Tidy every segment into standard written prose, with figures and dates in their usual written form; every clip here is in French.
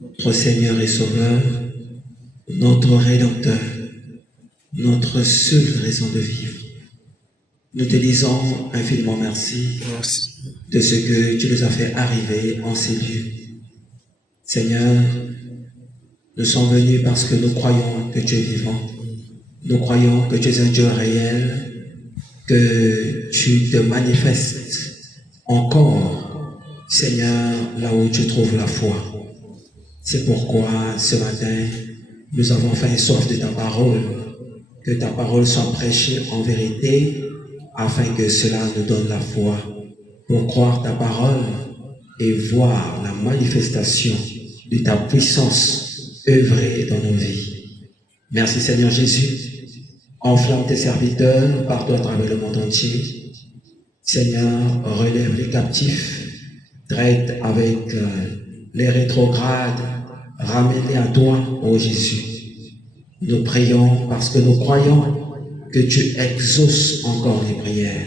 notre Seigneur et Sauveur, notre Rédempteur, notre seule raison de vivre. Nous te disons infiniment merci de ce que tu nous as fait arriver en ces lieux. Seigneur, nous sommes venus parce que nous croyons que tu es vivant. Nous croyons que tu es un Dieu réel, que tu te manifestes encore, Seigneur, là où tu trouves la foi. C'est pourquoi ce matin, nous avons faim soif de ta parole, que ta parole soit prêchée en vérité, afin que cela nous donne la foi pour croire ta parole et voir la manifestation de ta puissance œuvrer dans nos vies. Merci Seigneur Jésus. Enflamme tes serviteurs partout à travers le monde entier. Seigneur, relève les captifs, traite avec les rétrogrades, ramène-les à toi, ô Jésus. Nous prions parce que nous croyons que tu exauces encore les prières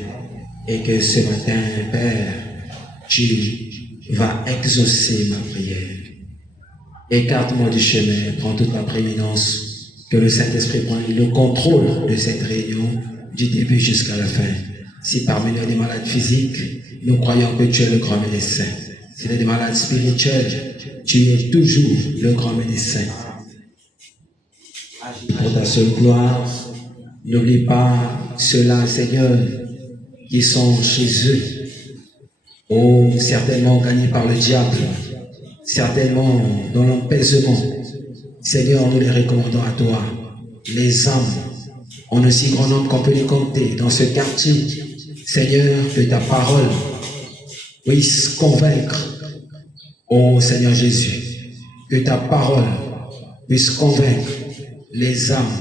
et que ce matin, Père, tu vas exaucer ma prière. Écarte-moi du chemin, prends toute la prééminence, que le Saint-Esprit prenne le contrôle de cette réunion du début jusqu'à la fin. Si parmi nous il y a des malades physiques, nous croyons que tu es le grand médecin. S'il y a des malades spirituels, tu es toujours le grand médecin. Pour ta seule gloire, n'oublie pas ceux-là, Seigneur, qui sont chez eux, oh, certainement gagnés par le diable, certainement dans l'empêchement. Seigneur, nous les recommandons à toi. Les âmes, en aussi grand nombre qu'on peut les compter dans ce quartier. Seigneur, que ta parole puisse convaincre, ô Seigneur Jésus, que ta parole puisse convaincre les âmes,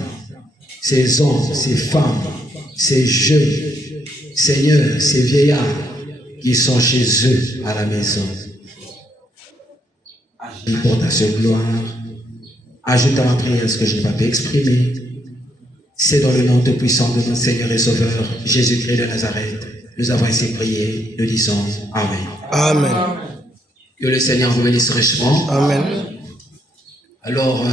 ces hommes, ces femmes, ces jeunes, Seigneur, ces vieillards qui sont chez eux à la maison. Agis pour ta seule gloire. Ajoute à ma prière ce que je n'ai pas pu exprimer. C'est dans le nom tout puissant de notre Seigneur et Sauveur, Jésus-Christ de Nazareth. Nous avons ainsi prié, nous disons Amen. Amen. Que le Seigneur vous bénisse richement. Amen. Alors,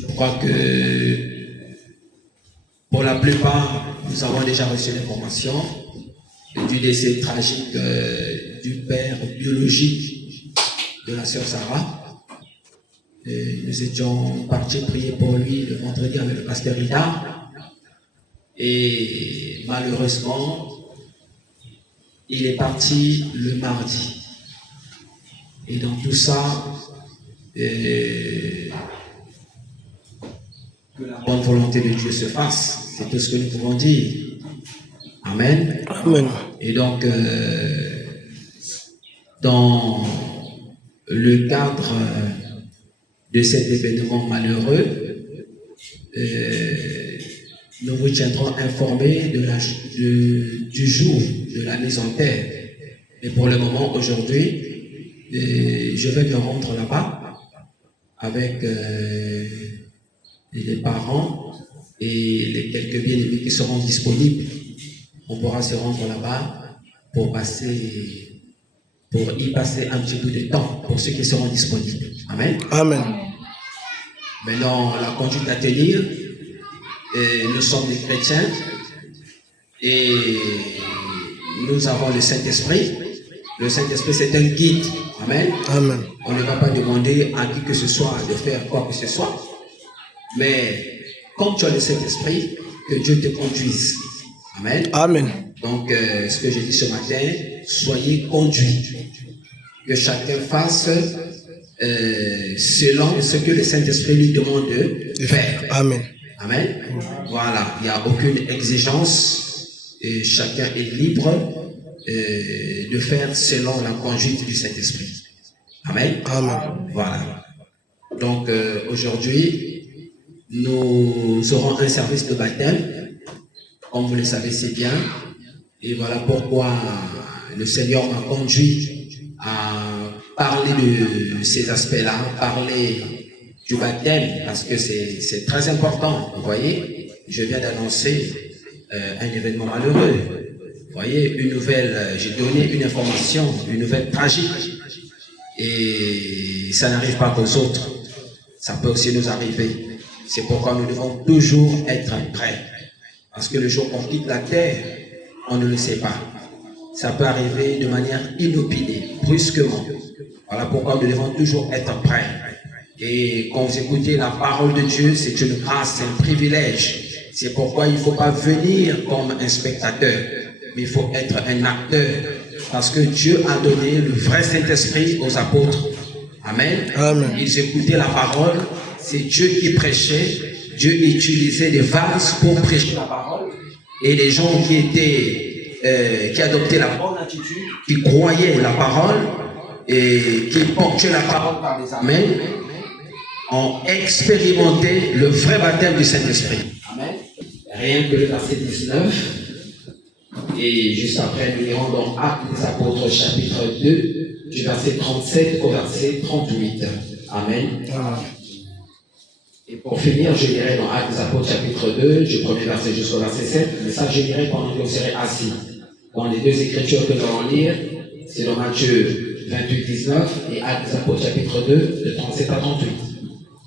je crois que pour la plupart, nous avons déjà reçu l'information du décès tragique du père biologique de la sœur Sarah. Et nous étions partis prier pour lui le vendredi avec le pasteur Ida. Et malheureusement, il est parti le mardi. Et dans tout ça, que la bonne volonté de Dieu se fasse. C'est tout ce que nous pouvons dire. Amen. Amen. Et donc, dans le cadre de cet événement malheureux, nous vous tiendrons informés du jour de la mise en terre. Et pour le moment, aujourd'hui, je vais me rendre là-bas avec les parents et les quelques bien-aimés qui seront disponibles. On pourra se rendre là-bas pour y passer un petit peu de temps pour ceux qui seront disponibles. Amen. Amen. Maintenant, la conduite à tenir, nous sommes des chrétiens et nous avons le Saint-Esprit. Le Saint-Esprit, c'est un guide. Amen. Amen. On ne va pas demander à qui que ce soit de faire quoi que ce soit. Mais comme tu as le Saint-Esprit, que Dieu te conduise. Amen. Amen. Donc, ce que j'ai dit ce matin, soyez conduits. Que chacun fasse selon ce que le Saint-Esprit lui demande de faire. Amen. Amen. Voilà, il n'y a aucune exigence. Et chacun est libre de faire selon la conduite du Saint-Esprit. Amen. Amen. Voilà. Donc, aujourd'hui, nous aurons un service de baptême. Comme vous le savez si bien. Et voilà pourquoi le Seigneur m'a conduit à parler de ces aspects-là, parler du baptême, parce que c'est très important. Vous voyez, je viens d'annoncer un événement malheureux. Vous voyez, j'ai donné une information, une nouvelle tragique. Et ça n'arrive pas qu'aux autres. Ça peut aussi nous arriver. C'est pourquoi nous devons toujours être prêts. Parce que le jour qu'on quitte la terre, on ne le sait pas. Ça peut arriver de manière inopinée, brusquement. Voilà pourquoi nous devons toujours être prêts. Et quand vous écoutez la parole de Dieu, c'est une grâce, c'est un privilège. C'est pourquoi il ne faut pas venir comme un spectateur, mais il faut être un acteur. Parce que Dieu a donné le vrai Saint-Esprit aux apôtres. Amen. Amen. Ils écoutaient la parole, c'est Dieu qui prêchait. Dieu utilisait des vases pour prêcher la parole. Et les gens qui adoptaient la bonne attitude, qui croyaient la parole et qui portaient la parole par les amens, ont expérimenté le vrai baptême du Saint-Esprit. Amen. Rien que le verset 19. Et juste après, nous lirons dans Actes des Apôtres, chapitre 2, du verset 37 au verset 38. Amen. Et pour finir, je lirai dans Actes des Apôtres, chapitre 2, du premier verset jusqu'au verset 7. Mais ça, je lirai pendant que vous serez assis. Dans les deux écritures que nous allons lire, c'est dans Matthieu 28, 19 et Actes des Apôtres, chapitre 2, de 37 à 38.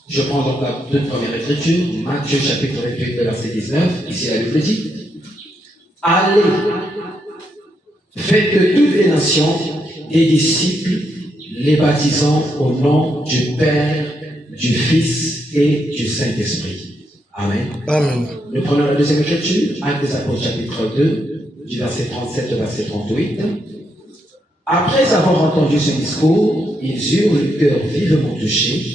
Je prends donc la toute première écriture, Matthieu, chapitre 28, verset 19. Ici, la Bible dit: allez, faites de toutes les nations des disciples, les baptisant au nom du Père, du Fils et du Saint-Esprit. Amen. Amen. Nous prenons la deuxième écriture, Actes des Apôtres, chapitre 2, du verset 37 au verset 38. Après avoir entendu ce discours, ils eurent le cœur vivement touché,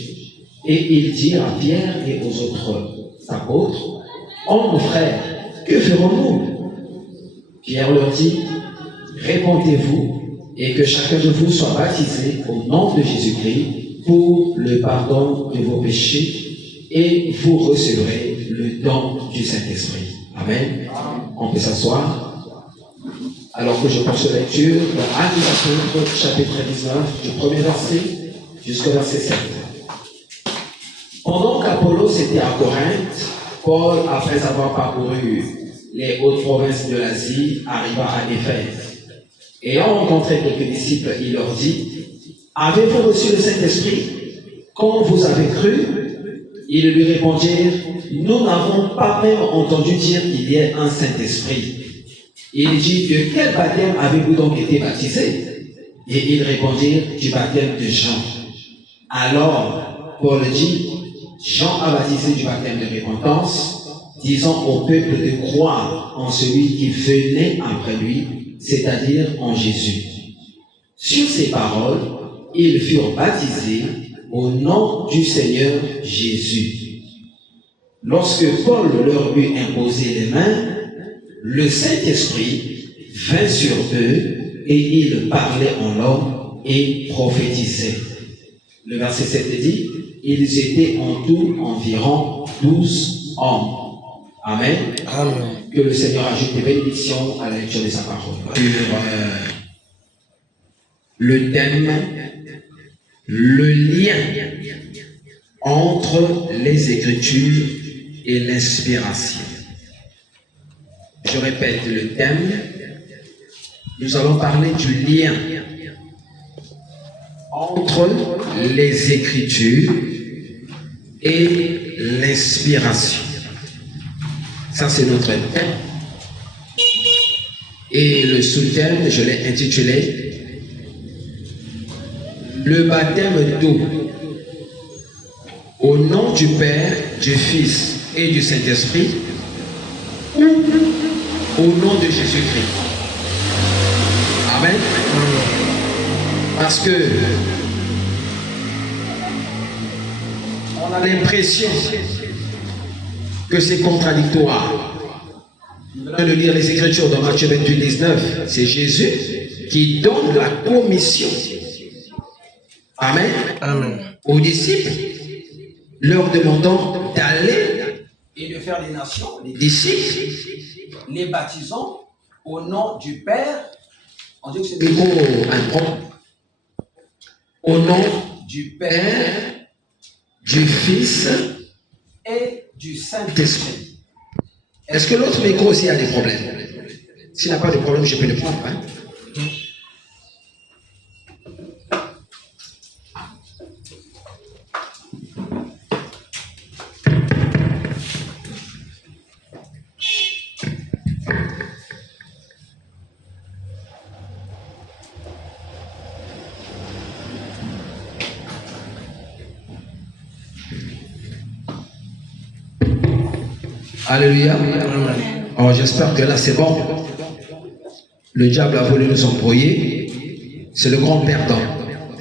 et ils dirent à Pierre et aux autres apôtres: oh mon frère, que ferons-nous? Pierre leur dit: répondez-vous et que chacun de vous soit baptisé au nom de Jésus-Christ pour le pardon de vos péchés et vous recevrez le don du Saint-Esprit. Amen. On peut s'asseoir. Alors que je poursuis la lecture dans Actes des Apôtres, chapitre 19, du premier verset jusqu'au verset 7. Pendant qu'Apollos était à Corinthe, Paul, après avoir parcouru les hautes provinces de l'Asie, arriva à Éphèse. Ayant rencontré quelques disciples, il leur dit: avez-vous reçu le Saint-Esprit quand vous avez cru? Ils lui répondirent: nous n'avons pas même entendu dire qu'il y ait un Saint-Esprit. Il dit: de quel baptême avez-vous donc été baptisés? Et ils répondirent: du baptême de Jean. Alors Paul dit: Jean a baptisé du baptême de repentance, disant au peuple de croire en celui qui venait après lui, c'est-à-dire en Jésus. Sur ces paroles, ils furent baptisés au nom du Seigneur Jésus. Lorsque Paul leur eut imposé les mains, le Saint-Esprit vint sur eux et ils parlaient en langue et prophétisaient. Le verset 7 dit: ils étaient en tout environ 12 hommes. Amen. Amen. Que le Seigneur ajoute des bénédictions à la lecture de sa parole. Sur le thème, le lien entre les Écritures et l'inspiration. Je répète le thème. Nous allons parler du lien entre les Écritures et l'inspiration. Ça, c'est notre thème. Et le sous-thème, je l'ai intitulé le baptême d'eau au nom du Père, du Fils et du Saint-Esprit, ou au nom de Jésus-Christ. Amen. Parce que on a l'impression que c'est contradictoire. Nous venons de lire les Écritures dans Matthieu 28, 19. C'est Jésus qui donne la commission. Amen. Amen. Aux disciples, leur demandant d'aller et de faire les nations, les disciples, les baptisant au nom du Père. On dit que c'est au nom du Père, du Fils et du Saint-Esprit. Est-ce que l'autre micro aussi a des problèmes? S'il n'a pas de problème, je peux le prendre. Hein? Alléluia. Alors j'espère que là c'est bon. Le diable a voulu nous embrouiller. C'est le grand perdant.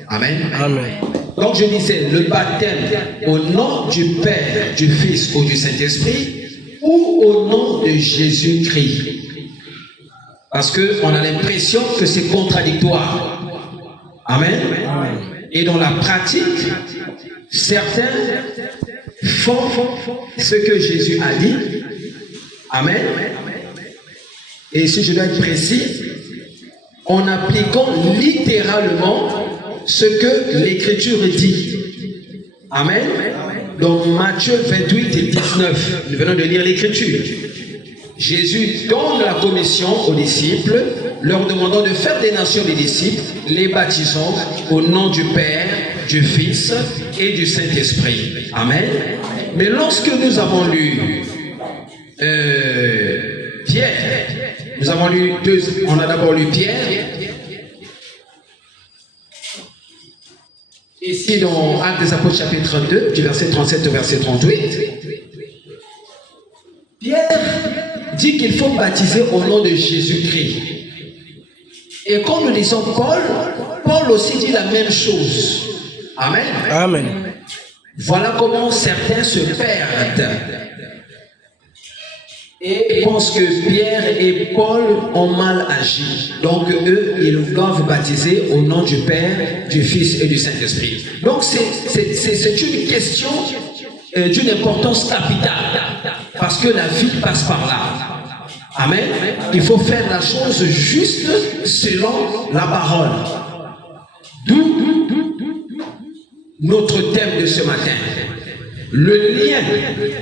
Amen. Amen. Donc je disais, le baptême au nom du Père, du Fils ou du Saint-Esprit, ou au nom de Jésus-Christ. Parce qu'on a l'impression que c'est contradictoire. Amen. Et dans la pratique, certains font ce que Jésus a dit. Amen. Et si je dois être précis, en appliquant littéralement ce que l'Écriture dit. Amen. Donc Matthieu 28 et 19, nous venons de lire l'Écriture. Jésus donne la commission aux disciples, leur demandant de faire des nations des disciples, les baptisant au nom du Père, du Fils et du Saint-Esprit. Amen. Mais lorsque nous avons lu Pierre, nous avons lu on a d'abord lu Pierre. Ici dans Actes des Apôtres chapitre 2, du verset 37 au verset 38, Pierre dit qu'il faut baptiser au nom de Jésus-Christ. Et comme nous disons Paul aussi dit la même chose. Amen. Amen. Voilà comment certains se perdent et pensent que Pierre et Paul ont mal agi. Donc eux, ils doivent baptiser au nom du Père, du Fils et du Saint-Esprit. Donc c'est une question d'une importance capitale, parce que la vie passe par là. Amen. Il faut faire la chose juste selon la parole. D'où notre thème de ce matin. Le lien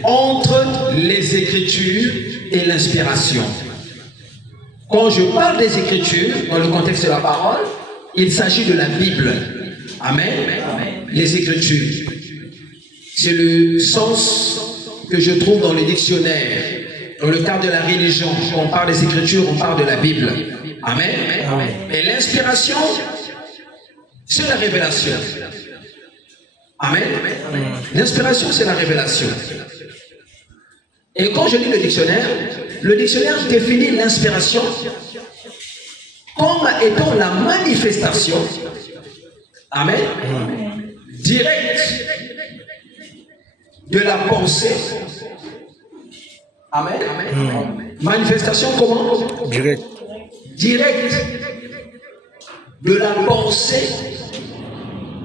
entre les Écritures et l'inspiration. Quand je parle des Écritures, dans le contexte de la parole, il s'agit de la Bible. Amen. Les Écritures. C'est le sens que je trouve dans les dictionnaires. Dans le cadre de la religion, quand on parle des Écritures, on parle de la Bible. Amen. Et l'inspiration, c'est la révélation. Amen. L'inspiration, c'est la révélation. Et quand je lis le dictionnaire définit l'inspiration comme étant la manifestation, amen, directe de la pensée. Amen. Manifestation comment? Direct. Directe de la pensée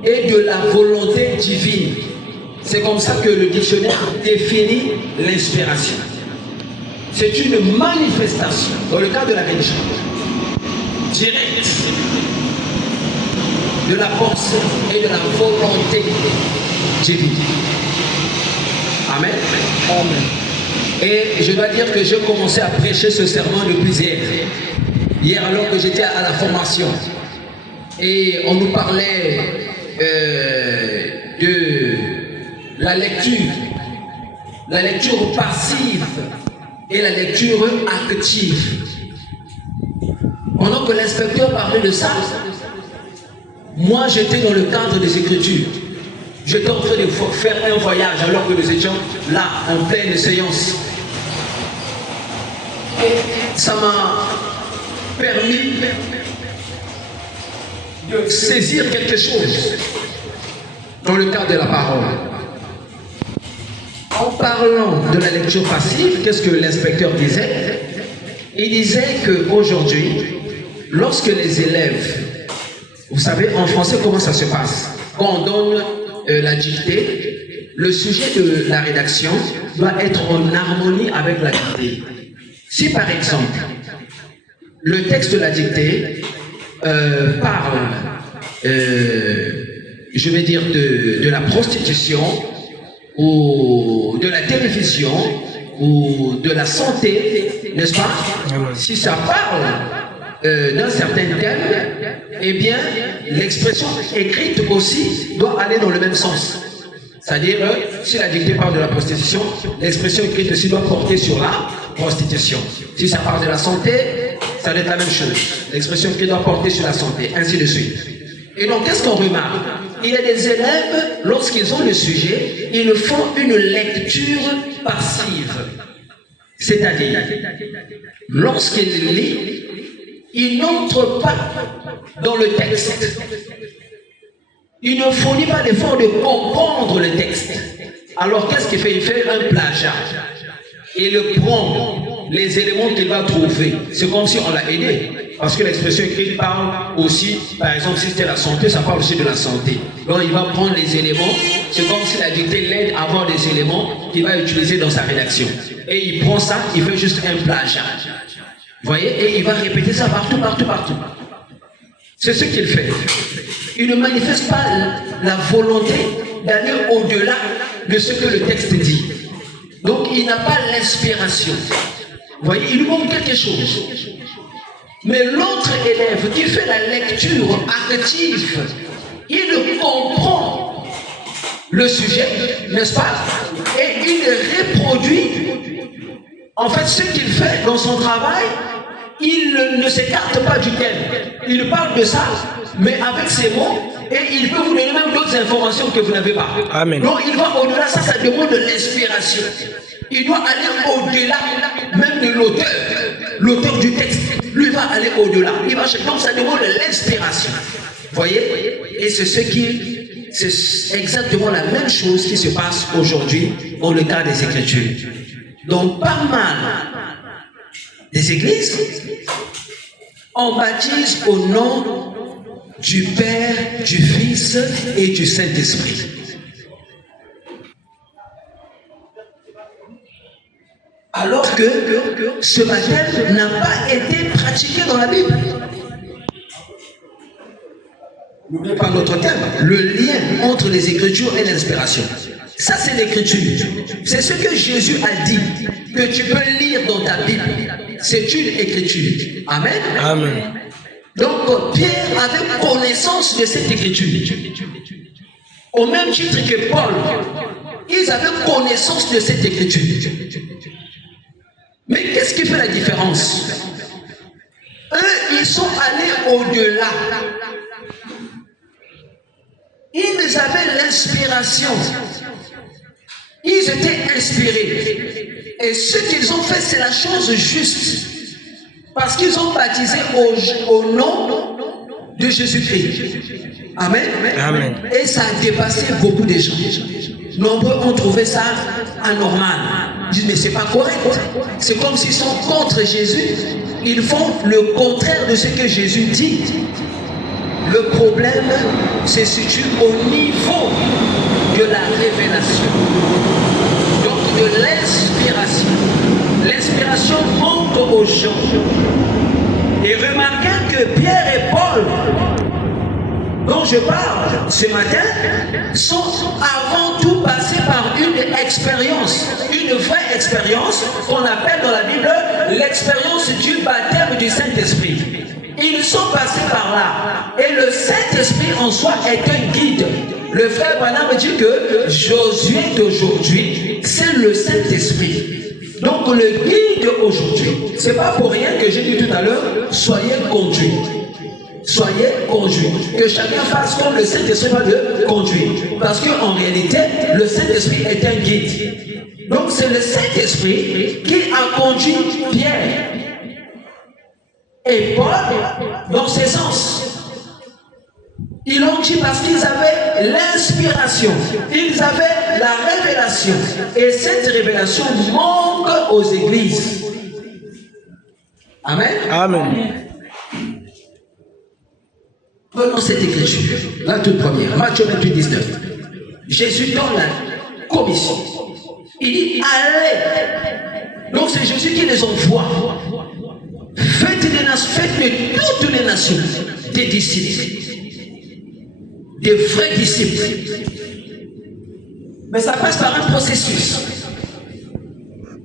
et de la volonté divine. C'est comme ça que le dictionnaire définit l'inspiration. C'est une manifestation, dans le cas de la religion, directe de la pensée et de la volonté divine. Amen. Amen. Et je dois dire que j'ai commencé à prêcher ce serment depuis hier. Hier, alors que j'étais à la formation. Et on nous parlait de la lecture passive et la lecture active. Pendant que l'inspecteur parlait de ça, moi j'étais dans le cadre des Écritures. J'étais en train de faire un voyage alors que nous étions là, en pleine séance. Et ça m'a permis de saisir quelque chose dans le cadre de la parole. En parlant de la lecture passive, qu'est-ce que l'inspecteur disait? Il disait qu'aujourd'hui, lorsque les élèves, vous savez, en français, comment ça se passe? Quand on donne la dictée, le sujet de la rédaction doit être en harmonie avec la dictée. Si par exemple, le texte de la dictée parle, je vais dire, de la prostitution, ou de la télévision, ou de la santé, n'est-ce pas? Si ça parle d'un certain thème, eh bien, l'expression écrite aussi doit aller dans le même sens. C'est-à-dire, si la dictée parle de la prostitution, l'expression écrite aussi doit porter sur la prostitution. Si ça parle de la santé, ça doit être la même chose. L'expression écrite doit porter sur la santé, ainsi de suite. Et donc, qu'est-ce qu'on remarque? Il y a des élèves, lorsqu'ils ont le sujet, ils font une lecture passive. C'est-à-dire, lorsqu'il lit, il n'entre pas dans le texte. Il ne fournit pas l'effort de comprendre le texte. Alors qu'est-ce qu'il fait? Il fait un plagiat. Il prend les éléments qu'il va trouver. C'est comme si on l'a aidé. Parce que l'expression écrite parle aussi, par exemple, si c'était la santé, ça parle aussi de la santé. Donc il va prendre les éléments. C'est comme s'il a dicté l'aide à avoir des éléments qu'il va utiliser dans sa rédaction. Et il prend ça, il fait juste un plagiat. Vous voyez? Et il va répéter ça partout. C'est ce qu'il fait. Il ne manifeste pas la volonté d'aller au-delà de ce que le texte dit. Donc il n'a pas l'inspiration. Vous voyez, il lui manque quelque chose. Mais l'autre élève qui fait la lecture active, il comprend le sujet, n'est-ce pas? Et il reproduit, en fait, ce qu'il fait dans son travail. Il ne s'écarte pas du thème. Il parle de ça, mais avec ses mots, et il peut vous donner même d'autres informations que vous n'avez pas. Amen. Donc il va au-delà, ça demande de l'inspiration. Il doit aller au-delà même de l'auteur du texte. Lui va aller au-delà. Il va chercher, donc ça demande de l'inspiration. Vous voyez? Et c'est exactement la même chose qui se passe aujourd'hui dans le cas des Écritures. Donc pas mal des églises, on baptise au nom du Père, du Fils et du Saint-Esprit. Alors que ce baptême n'a pas été pratiqué dans la Bible. N'oubliez pas notre thème, le lien entre les Écritures et l'inspiration. Ça, c'est l'Écriture. C'est ce que Jésus a dit, que tu peux lire dans ta Bible. C'est une Écriture. Amen. Amen. Donc, Pierre avait connaissance de cette Écriture. Au même titre que Paul, ils avaient connaissance de cette Écriture. Mais qu'est-ce qui fait la différence? Eux, ils sont allés au-delà. Ils avaient l'inspiration. Ils étaient inspirés. Et ce qu'ils ont fait, c'est la chose juste. Parce qu'ils ont baptisé au nom de Jésus-Christ. Amen. Amen. Et ça a dépassé beaucoup de gens. Nombreux ont trouvé ça anormal. Ils disent, mais c'est pas correct. C'est comme s'ils sont contre Jésus. Ils font le contraire de ce que Jésus dit. Le problème se situe au niveau de la révélation. Donc de l'inspiration. L'inspiration manque aux gens. Et remarquez que Pierre et Paul, dont je parle ce matin, sont avant tout passés par une expérience, une vraie expérience qu'on appelle dans la Bible l'expérience du baptême du Saint-Esprit. Ils sont passés par là. Et le Saint-Esprit en soi est un guide. Le frère Branham dit que Josué d'aujourd'hui, c'est le Saint-Esprit. Donc le guide aujourd'hui, c'est pas pour rien que j'ai dit tout à l'heure, soyez conduits. Soyez conduits. Que chacun fasse comme le Saint-Esprit va le conduire. Parce qu'en réalité, le Saint-Esprit est un guide. Donc c'est le Saint-Esprit qui a conduit Pierre et Paul dans ce sens. Ils l'ont dit parce qu'ils avaient l'inspiration, ils avaient la révélation. Et cette révélation manque aux églises. Amen. Amen. Prenons cette écriture, la toute première, Matthieu 28, 19. Jésus donne la commission. Il dit, allez. Donc c'est Jésus qui les envoie. Faites de toutes les nations des disciples. Des vrais disciples. Mais ça passe par un processus.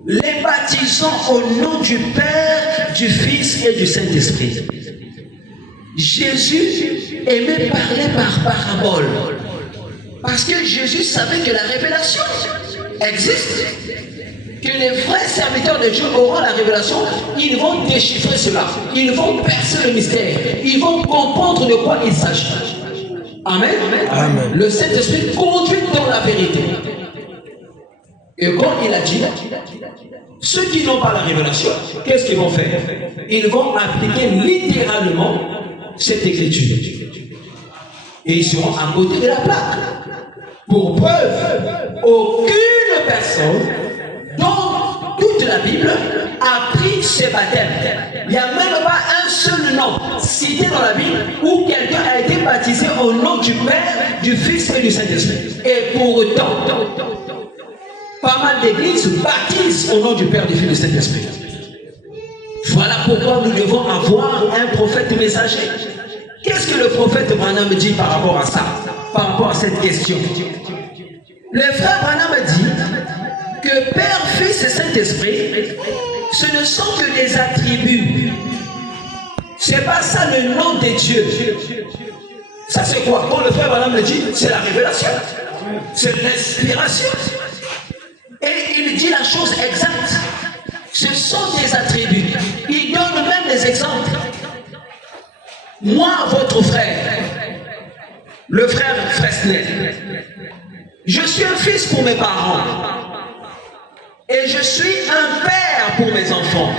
Les baptisant au nom du Père, du Fils et du Saint-Esprit. Jésus aimait parler par parabole. Parce que Jésus savait que la révélation existe. Que les vrais serviteurs de Dieu auront la révélation, ils vont déchiffrer cela. Ils vont percer le mystère. Ils vont comprendre de quoi il s'agit. Amen. Amen. Le Saint-Esprit conduit dans la vérité. Et quand il a dit, Ceux qui n'ont pas la révélation, qu'est-ce qu'ils vont faire? Ils vont appliquer littéralement cette écriture. Et ils seront à côté de la plaque. Pour preuve, aucune personne dans toute la Bible a pris ce baptême. Il n'y a même pas un seul nom cité dans la Bible où quelqu'un a été baptisé au nom du Père, du Fils et du Saint-Esprit. Et pour autant, pas mal d'églises baptisent au nom du Père, du Fils et du Saint-Esprit. Voilà pourquoi nous devons avoir un prophète messager. Qu'est-ce que le prophète Branham dit par rapport à ça, par rapport à cette question? Le frère Branham dit que Père, Fils et Saint-Esprit, ce ne sont que des attributs. C'est pas ça le nom de Dieu. Ça c'est quoi? Quand le frère Branham le dit, c'est la révélation, c'est l'inspiration. Et il dit la chose exacte. Ce sont des attributs. Il donne même des exemples. Moi, votre frère, le frère Fresnel, je suis un fils pour mes parents. Et je suis un père pour mes enfants.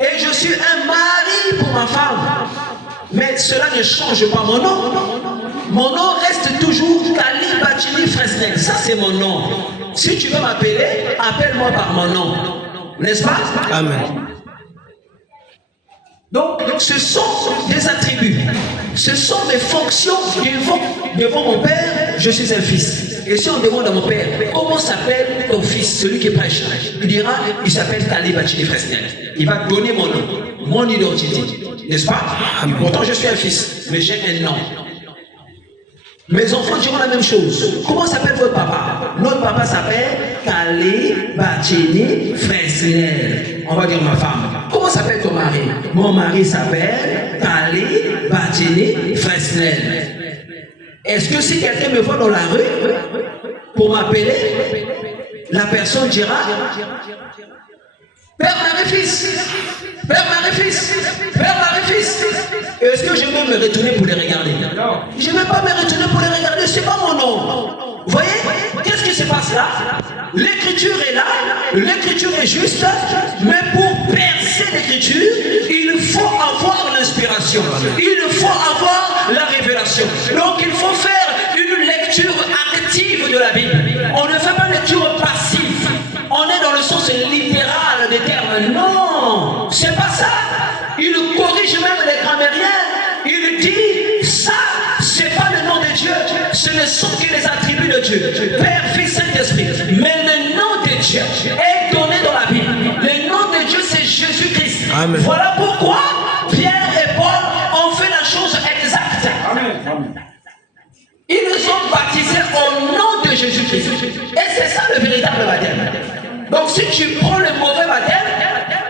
Et je suis un mari pour ma femme. Mais cela ne change pas mon nom. Mon nom reste toujours Kali Bachili Fresnel. Ça, c'est mon nom. Si tu veux m'appeler, appelle-moi par mon nom. N'est-ce pas? Amen. Donc, ce sont des attributs. Ce sont des fonctions qu'il faut. Devant mon père, je suis un fils. Et si on demande à mon père, comment s'appelle ton fils, celui qui prêche? Il dira, il s'appelle Kali Bachili Fresnel. Il va donner mon nom, mon identité. N'est-ce pas? Pourtant, je suis un fils, mais j'ai un nom. Mes enfants diront la même chose. Comment s'appelle votre papa? Notre papa s'appelle Kali Bachili Fresnel. On va dire ma femme. Comment s'appelle ton mari? Mon mari s'appelle Kali Bachili Fresnel. Est-ce que si quelqu'un me voit dans la rue pour m'appeler, la personne dira Père, Marie-Fils, Père, Marie-Fils, Père, Marie-Fils. Est-ce que je vais me retourner pour les regarder? Non. Je ne vais pas me retourner pour les regarder, c'est pas mon nom. Vous voyez? Qu'est-ce qui se passe là? L'écriture est là, l'écriture est juste, mais pour percer l'écriture, il faut avoir l'inspiration, il faut avoir la révélation. Donc il faut faire une lecture active de la Bible. On ne fait pas une lecture passive. On est dans le sens littéral des termes. Non, c'est pas ça. Il corrige même les grammairiens. Il dit ça, c'est pas le nom de Dieu. Ce ne sont que les attributs de Dieu. Père, Fils, Saint-Esprit. Mais le nom de Dieu est donné dans la Bible. Le nom de Dieu, c'est Jésus-Christ. Amen. Voilà pourquoi Pierre et Paul ont fait la chose exacte. Amen. Ils nous ont baptisés au nom de Jésus-Christ. Et c'est ça le véritable baptême. Donc si tu prends le mauvais baptême,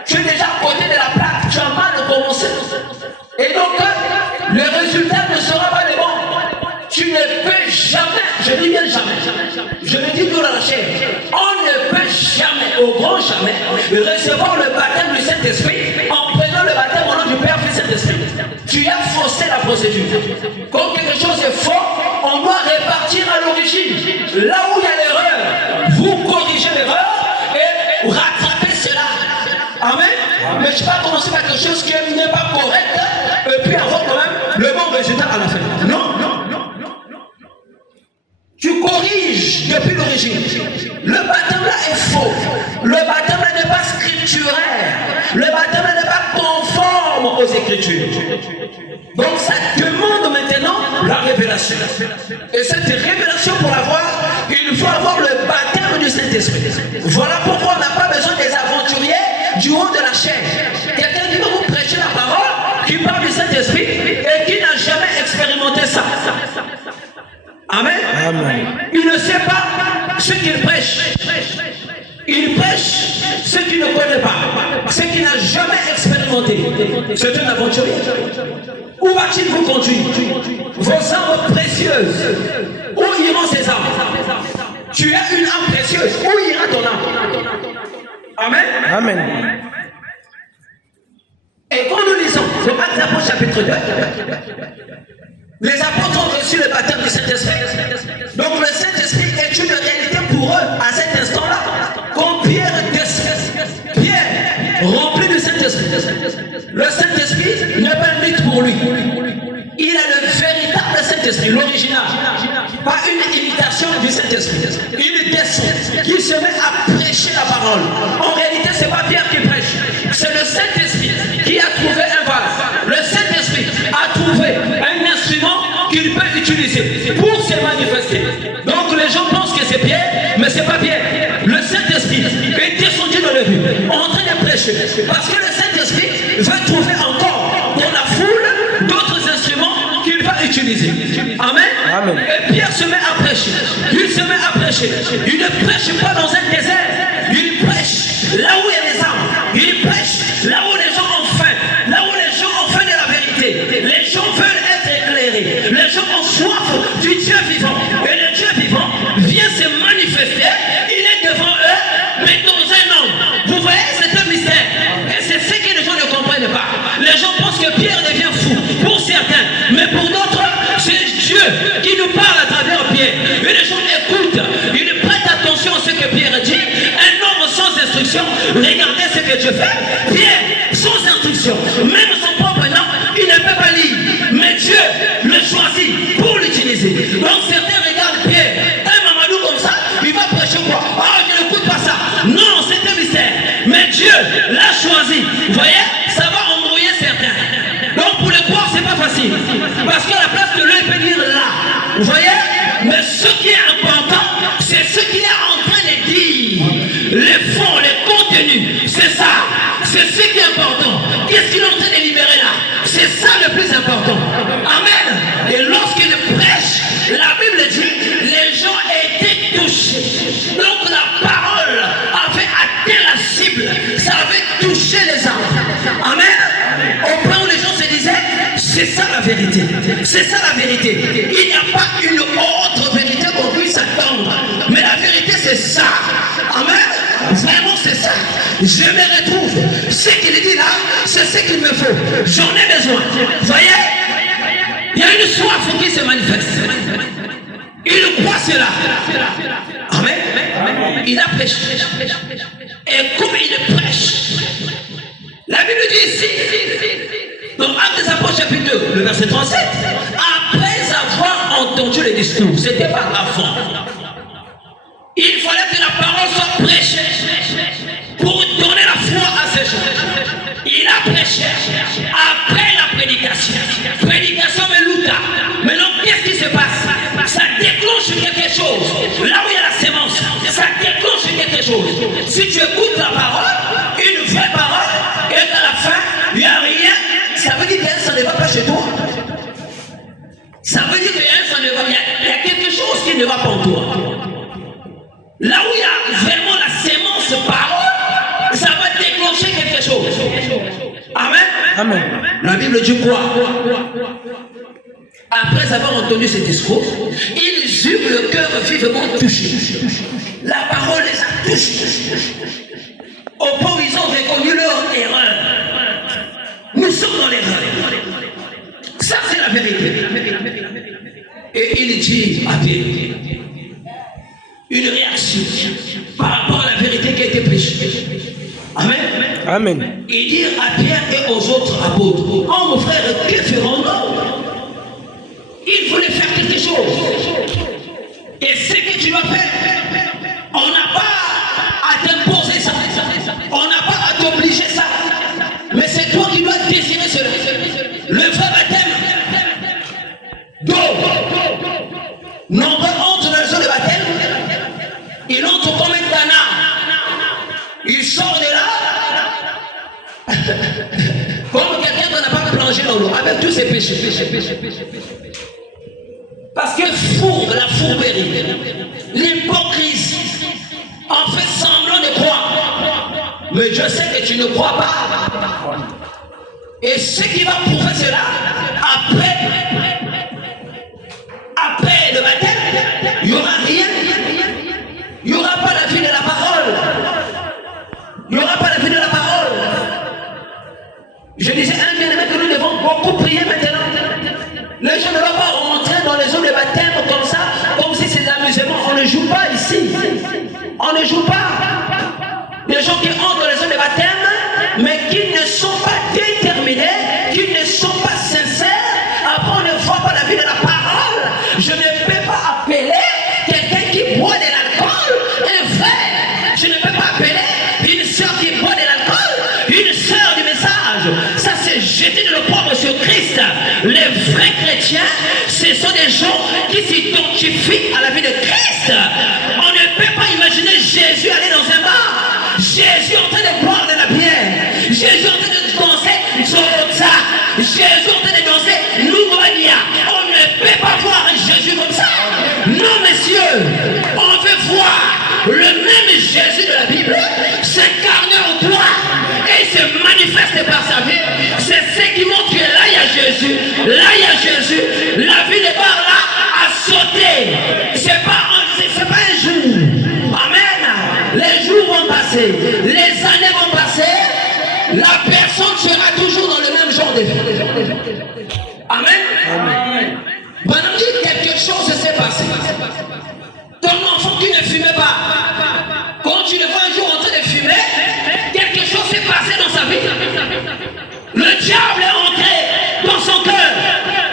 tu es déjà à côté de la plaque, tu as mal commencé. Et donc le résultat ne sera pas le bon. Tu ne peux jamais, je dis bien jamais, je le dis tout dans la chair, on ne peut jamais, au grand jamais, recevoir le baptême du Saint-Esprit en prenant le baptême au nom du Père, Fils et Saint-Esprit. Tu as faussé la procédure. Quand quelque chose est faux, on doit répartir à l'origine. Là où il y a l'erreur, vous corrigez l'erreur et rattrapez cela. Amen. Mais je ne vais pas commencer par quelque chose qui n'est pas correct et puis avoir quand même le bon résultat à la fin. Non, non, non. Tu corriges depuis l'origine. Le baptême là est faux. Le baptême là n'est pas scripturaire. Le baptême là n'est pas conforme aux Écritures. Donc ça demande maintenant la révélation. Et cette révélation, pour l'avoir, il faut avoir le baptême du Saint-Esprit. Voilà pourquoi on n'a pas besoin des aventuriers du haut de la chair. Quelqu'un qui va vous prêcher la parole, qui parle du Saint-Esprit et qui n'a jamais expérimenté ça. Amen. Amen. Il ne sait pas ce qu'il prêche. Il prêche ce qu'il ne connaît pas, ce qu'il n'a jamais expérimenté. C'est un aventurier. Où va-t-il vous conduire? Vos âmes précieuses. Où iront ces âmes? Tu as une âme précieuse. Où ira ton âme? Amen. Amen. Et quand nous lisons dans Actes des Apôtres chapitre 2, les apôtres ont reçu le baptême du Saint-Esprit. Donc le Saint-Esprit est une réalité pour eux à cet instant-là. Quand Pierre original, pas une imitation du Saint-Esprit, une descente qui se met à prêcher la parole. En réalité, ce n'est pas Pierre qui prêche, c'est le Saint-Esprit qui a trouvé un vase. Le Saint-Esprit a trouvé un instrument qu'il peut utiliser pour se manifester. Donc les gens pensent que c'est Pierre, mais ce n'est pas Pierre. Le Saint-Esprit est descendu dans le but en train de prêcher, parce que le Saint-Esprit veut trouver encore dans la foule d'autres instruments qu'il va utiliser. Amen. Amen. Et Pierre se met à prêcher. Il se met à prêcher. Il ne prêche pas dans un désert. Il prêche là où il y a les arbres. Il prêche là où les gens ont faim. Là où les gens ont faim de la vérité. Les gens veulent être éclairés. Les gens ont soif du Dieu vivant. Et le Dieu vivant vient se manifester. Il est devant eux, mais dans un homme. Vous voyez, c'est un mystère. Et c'est ce que les gens ne comprennent pas. Les gens pensent que Pierre devient fou. Pour certains, mais pour d'autres, c'est Dieu qui nous parle à travers Pierre. Et les gens écoutent. Ils prêtent attention à ce que Pierre dit. Un homme sans instruction, regardez ce que Dieu fait. Pierre, sans instruction, même son propre nom, il ne peut pas lire. Mais Dieu le choisit pour l'utiliser. Donc certains regardent Pierre, un Mamadou comme ça, il va prêcher quoi? Ah, je n'écoute pas ça. Non, c'est un mystère. Mais Dieu l'a choisi. Vous voyez, ça va embrouiller certains. Donc pour le croire, c'est pas facile. Parce qu'à la place de l'œil peut dire là. Vous voyez? Mais ce qui est important, c'est ce qu'il est en train de dire. Les fonds, les contenus, c'est ça. C'est ce qui est important. Qu'est-ce qu'il est en train de libérer là? C'est ça le plus important. Amen. Et lorsqu'il prêche, la Bible dit, les gens étaient touchés. Donc la parole avait atteint la cible. Ça avait touché les âmes. Amen. Au point où les gens se disaient, c'est ça la vérité. C'est ça la vérité. Il n'y a pas une autre vérité qu'on puisse attendre. Mais la vérité, c'est ça. Amen. Vraiment, c'est ça. Je me retrouve. Ce qu'il dit là, c'est ce qu'il me faut. J'en ai besoin. Vous voyez? Il y a une soif qui se manifeste. Il croit cela. Amen. Il a prêché. Et comme il prêche, la Bible dit ici, dans Actes des Apôtres chapitre 2, le verset 37, après avoir entendu le discours, c'était pas avant. Il fallait que la parole soit prêchée pour donner la foi à ces gens. Il a prêché après la prédication. Prédication meluta. Maintenant, qu'est-ce qui se passe? Ça déclenche quelque chose. Là où il y a la sémence, ça déclenche quelque chose. Si tu écoutes la parole, une vraie parole, et qu'à la fin, il n'y a rien, ça veut dire que ça ne va pas chez toi. Ça veut dire que ça ne va pas. Il y a quelque chose qui ne va pas en toi. Là où il y a vraiment la sémence parole, ça va déclencher quelque chose. Amen. Amen. La Bible dit quoi? Après avoir entendu ce discours, ils eurent le cœur vivement touché. La parole les a touchés. Au point où ils ont reconnu leur erreur. Nous sommes dans l'erreur. Ça, c'est la vérité. Et il dit à Pierre une réaction par rapport à la vérité qui a été prêchée. Amen. Amen. Il dit à Pierre et aux autres apôtres, oh mon frère, que ferons-nous? Il voulait faire quelque chose. Et ce que tu vas faire, on n'a pas à t'imposer ça. On n'a pas à t'obliger ça. Mais c'est toi qui dois désirer cela. Le vrai baptême d'eau. Nombreux entrent dans le sol de baptême. Il entre comme un canard. Il sort de là. Comme quelqu'un qui n'a pas plongé dans l'eau. Avec tous ses péchés. Parce que la fourberie, l'hypocrisie, en fait semblant de croire. Mais je sais que tu ne crois pas. Et ce qui va prouver cela, après le baptême, il n'y aura rien. Il n'y aura pas la vie de la parole. Il n'y aura pas la vie de la parole. Je disais, un bien-aimé que nous devons beaucoup prier maintenant. Les gens ne vont pas rentrer dans les eaux de baptême comme ça, comme si c'est de l'amusement. On ne joue pas ici. On ne joue pas. Les gens qui entrent dans les eaux de baptême, mais qui ne sont pas déterminés, qui ne sont pas sincères, après on ne voit pas la vie de la parole. Je me ne peux pas appeler quelqu'un qui boit de l'alcool un frère. Je ne peux pas appeler une soeur qui boit de l'alcool une soeur du message. Ça, c'est jeter de l'opprobre sur Christ. Les vrais chrétiens, ce sont des gens qui s'identifient à la vie de Christ. On ne peut pas imaginer Jésus aller dans un bar, Jésus en train de boire de la bière, Jésus en train de danser Zoza, Jésus en train de danser Louania. On ne peut pas voir Jésus comme ça. Non, messieurs, on veut voir le même Jésus de la Bible s'incarner en toi et se manifeste par sa vie. C'est ce qui montre que là il y a Jésus, là il y a Jésus. La vie de bar là a sauté. C'est pas un jour. Amen. Les jours vont passer, les années vont passer. La personne sera toujours dans le même genre de vie. Amen. Madame dit quelque chose s'est passé. Ton enfant qui ne fumait pas, quand tu le vois un jour en train de fumer, quelque chose s'est passé dans sa vie. Le diable est entré dans son cœur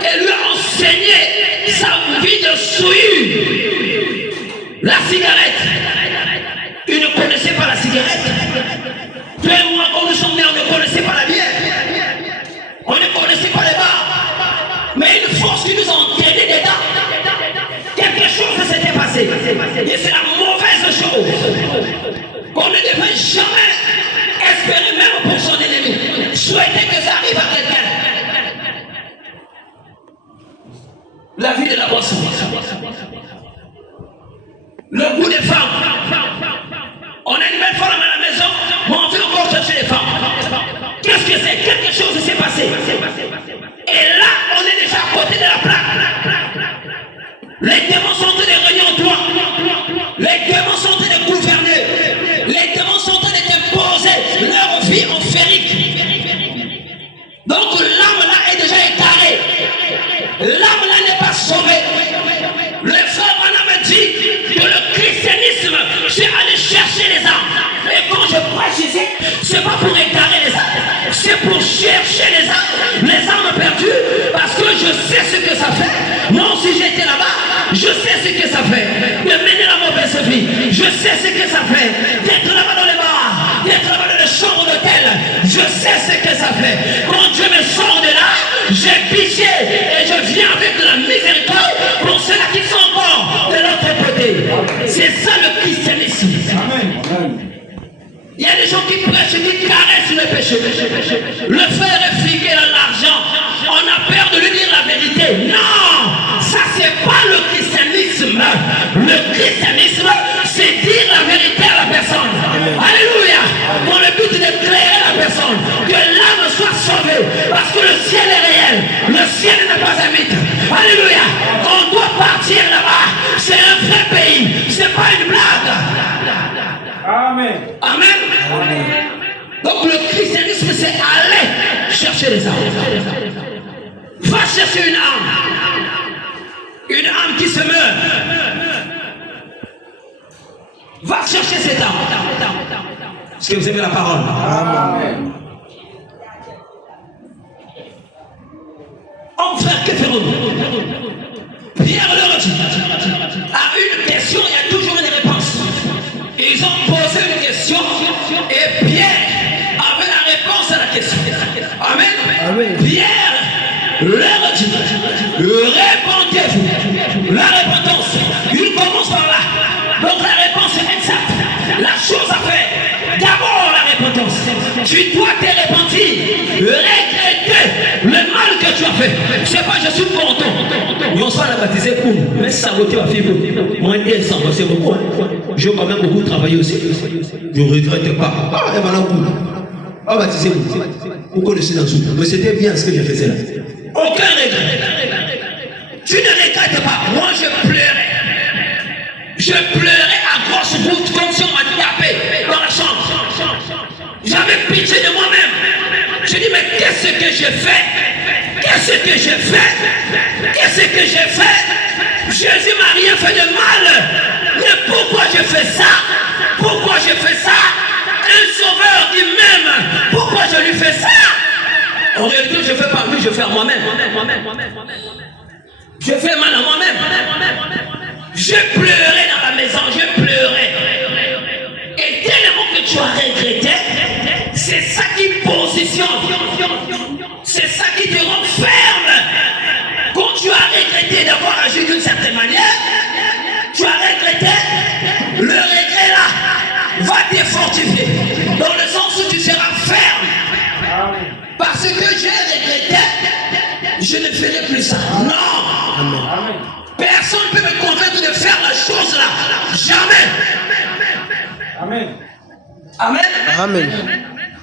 et lui a enseigné sa vie de souillure. La cigarette. Il ne connaissait pas la cigarette. Toi et moi, quand nous sommes nés, on ne connaissait pas la bière. On ne connaissait pas les bars. Mais une force qui nous a entraînés dedans. Quelque chose s'était passé. Et c'est la mauvaise chose qu'on ne devrait jamais espérer, même pour son ennemi. Souhaiter que ça arrive à quelqu'un. La vie de la boisson. Le goût des femmes. On a une belle femme à la maison, mais on veut encore chercher les femmes. Qu'est-ce que c'est? Quelque chose s'est passé. Et là, on est déjà à côté de la plaque. Les démons sont en train de régner en toi. Les démons sont en train de gouverner. Les démons sont en train de t'imposer leur vie en férique. Donc l'âme là est déjà égarée. L'âme là n'est pas sauvée. Le frère Branham dit que le christianisme, c'est aller chercher les âmes. Et quand je prêche ici, c'est pas pour égarer les âmes, c'est pour chercher les âmes perdues, parce que je sais ce que ça fait. Moi aussi j'étais là-bas, je sais ce que ça fait de mener la mauvaise vie. Je sais ce que ça fait d'être là-bas dans les bars, d'être là-bas dans les chambres d'hôtel. Je sais ce que ça fait. Quand Dieu me sort de là, j'ai pitié et je viens avec de la miséricorde pour ceux-là qui sont encore de l'autre côté. C'est ça le christianisme. Amen. Il y a des gens qui prêchent et qui caressent le péché. Le faire est figué dans l'argent. On a peur de lui dire la vérité. Non, ça c'est pas le christianisme. Le christianisme, c'est dire la vérité à la personne. Alléluia. Dans le but d'éclairer la personne, que l'âme soit sauvée, parce que le ciel est réel. Le ciel n'est pas un mythe. Alléluia. On doit partir là-bas. C'est un vrai pays. C'est pas une blague. Amen. Amen. Donc le christianisme, c'est aller chercher les âmes. Va chercher une âme. Une âme qui se meurt. Va chercher cette âme. Est-ce que vous aimez la parole? Amen. Homme frère, que ferons-nous? Pierre leur dit, à une question, il y a toujours une réponse. Ils ont posé une question et Pierre avait la réponse à la question. Amen. Amen. Pierre leur dit, répondez-vous. La repentance, il commence par là. Donc la réponse est exacte. La chose à faire, d'abord la repentance. Tu dois te repentir, regretter le mal que tu as fait. C'est pas je suis content. On soit la baptisé pour mais ça va te faire moins de 100, c'est beaucoup. J'ai quand même beaucoup travaillé aussi. Je ne regrette pas. Ah, et voilà pour ah, baptisez-vous. Vous connaissez dans tout. Mais c'était bien ce que je faisais là. Aucun regret. Tu ne regrettes pas. Moi, je pleurais. Je pleurais à grosse goutte comme si on m'a tapé dans la chambre. J'avais pitié de moi-même. Je dis, mais qu'est-ce que j'ai fait? Qu'est-ce que j'ai fait? Qu'est-ce que j'ai fait? Jésus m'a rien fait de mal. Mais pourquoi je fais ça? Pourquoi je fais ça? Un sauveur dit même, pourquoi je lui fais ça? En réalité, je ne fais pas lui, je fais à moi-même. Je fais mal à moi-même. Je pleurais dans la maison, je pleurais. Et tellement que tu as regretté, c'est ça qui positionne. C'est ça qui te rend ferme. Quand tu as regretté d'avoir agi d'une certaine manière, tu as regretté, le regret là va te fortifier. Dans le sens où tu seras ferme. Parce que j'ai regretté, je ne ferai plus ça. Non. Amen. Personne ne peut me convaincre de faire la chose là. Jamais. Amen. Amen. Amen.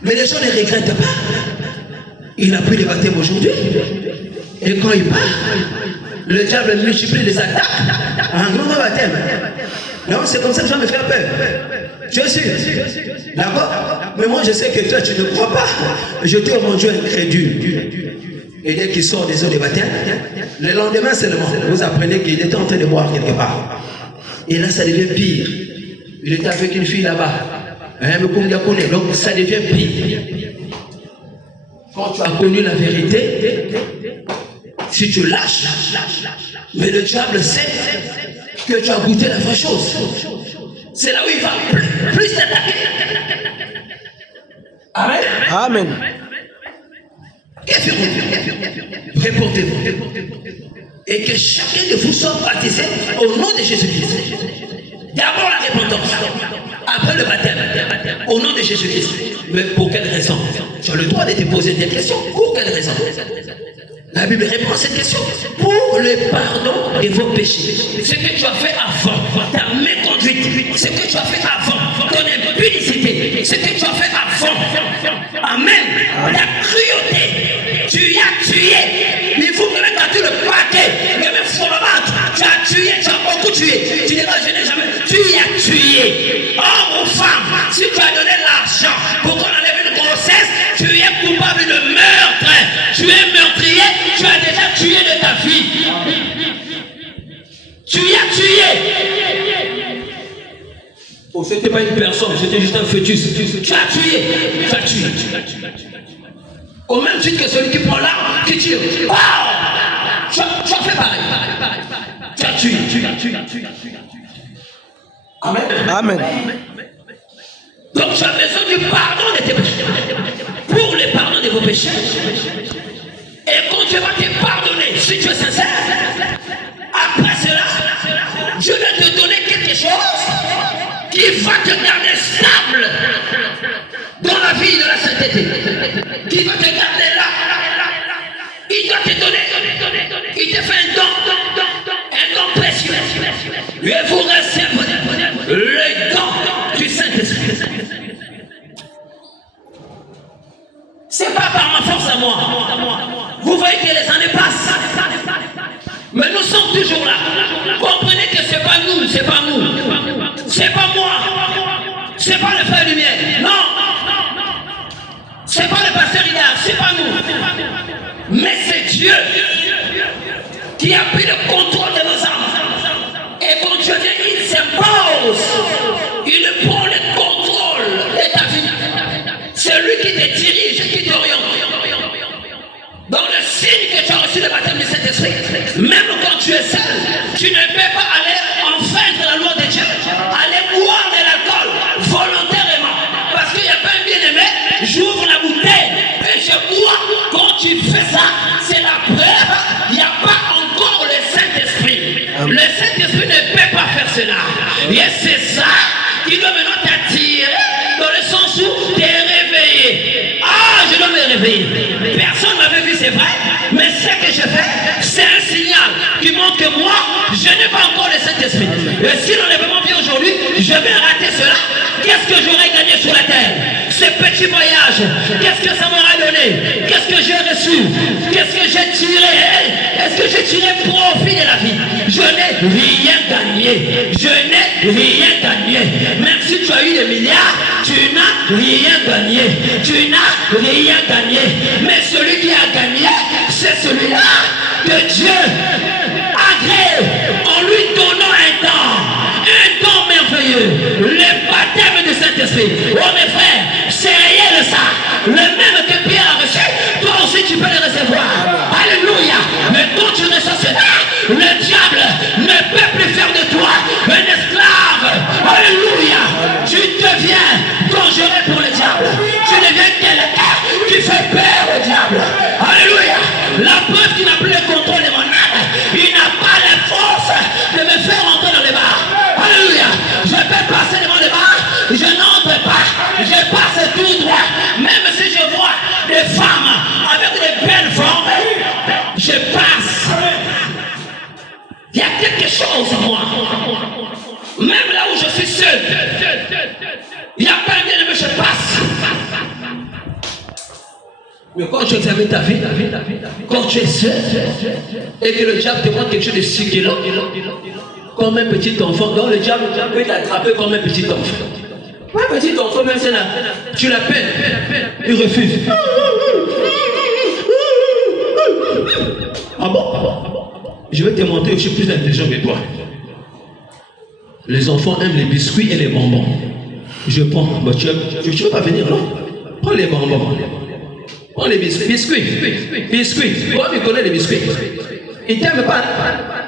Mais les gens ne regrettent pas. Il a pris le baptême aujourd'hui. Et quand il part, le diable multiplie les attaques. Un grand baptême. Non, c'est comme ça que les gens me font peur. Tu es sûr? D'accord? Mais moi je sais que toi tu ne crois pas. Je te rends Dieu incrédule. Et dès qu'il sort des eaux de baptême, le lendemain seulement, vous apprenez qu'il était en train de boire quelque part. Et là ça devient pire. Il était avec une fille là-bas. Donc ça devient pire. Quand tu as connu la vérité, si tu lâches, mais le diable sait que tu as goûté la vraie chose. C'est là où il va plus t'attaquer. Amen. Amen. Que ferons-nous? Répondez-vous. Et que chacun de vous soit baptisé au nom de Jésus-Christ. D'abord la repentance, après le baptême, au nom de Jésus-Christ. Mais pour quelle raison? Tu as le droit de te poser des questions. Pour quelle raison? La Bible répond à cette question. Pour le pardon de vos péchés. Ce que tu as fait avant, ta méconduite, ce que tu as fait avant, ton impudicité, ce que tu as fait avant. Amen. La cruauté, tu as tué. Il faut que tu le paquet, même tu as tué, tu as beaucoup tué. Tu diras, je n'ai jamais. Tu as tué. Homme ou femme, si tu as donné l'argent pour qu'on enlève une grossesse, tu es coupable de meurtre. Tu es meurtrier, tu as déjà tué de ta fille. Tu as tué. Oh, c'était pas une personne, c'était juste un fœtus. Tu as tué. Tu as tué. Au même titre que celui qui prend l'arme, qui tire. Oh, tu as fait pareil. Tu as tué. Amen. Amen. Donc tu as besoin du pardon de tes péchés. Pour le pardon de vos péchés. Et quand Dieu va te pardonner, si tu es sincère, après cela, Dieu va te donner quelque chose qui va te garder stable dans la vie de la sainteté. Qui va te garder là. Il doit te donner. Il te fait un don précieux. Et vous recevez le don du Saint-Esprit. C'est pas par ma force à moi. Vous voyez que les années passent. Mais nous sommes toujours là. Comprenez que c'est pas nous, c'est pas nous. C'est pas moi. C'est pas le frère Lumière. Non. C'est pas le pasteur Ida, c'est pas nous. Mais c'est Dieu qui a pris le contrôle de nos âmes. Et quand Dieu vient, il s'impose. Il prend le contrôle de ta vie. C'est lui qui te dirige, qui t'oriente. Dans le signe que tu as reçu le baptême du Saint-Esprit, même quand tu es seul, tu ne peux pas aller enfreindre la loi de Dieu, aller boire de l'alcool volontairement. Parce qu'il n'y a pas un bien-aimé, j'ouvre la bouteille et je bois. Quand tu fais ça, c'est la preuve, il n'y a pas encore le Saint-Esprit. Le Saint-Esprit ne peut pas faire cela. Et c'est ça qui doit maintenant t'attirer dans le sens où tu es réveillé. Ah, je dois me réveiller. Personne ne m'avait vu, c'est vrai, mais ce que je fais, c'est un signal qui montre que moi, je n'ai pas encore le Saint-Esprit. Et si l'enlèvement vient aujourd'hui, je vais rater cela. Qu'est-ce que j'aurais gagné sur la terre? Ce petit voyage, qu'est-ce que ça m'aura donné? Qu'est-ce que j'ai reçu? Qu'est-ce que j'ai tiré? Est-ce que j'ai tiré profit de la vie? Je n'ai rien gagné. Je n'ai rien gagné. Même si tu as eu des milliards, tu n'as rien gagné. Tu n'as rien gagné. Mais celui qui a gagné, c'est celui-là que Dieu a créé en lui donnant un don merveilleux, le baptême du Saint-Esprit. Oh mes frères, c'est réel ça. Le même que Pierre a reçu, toi aussi tu peux le recevoir. Alléluia. Mais quand tu reçois cela, choses en moi. Même là où je suis seul, il n'y a pas un bien-aimé, je passe. Mais quand tu examines ta vie, quand tu es seul, et que le diable te montre quelque chose de succulent, comme un petit enfant, donc le diable peut t'attraper comme un petit enfant. Un petit enfant, même si tu l'appelles, il refuse. Ah bon? Je vais te montrer que je suis plus intelligent que toi. Les enfants aiment les biscuits et les bonbons. Je prends, bah, tu ne veux pas venir, non? Prends les bonbons. Prends les biscuits. Biscuits. Toi, tu connais les biscuits. Il ne t'aime pas,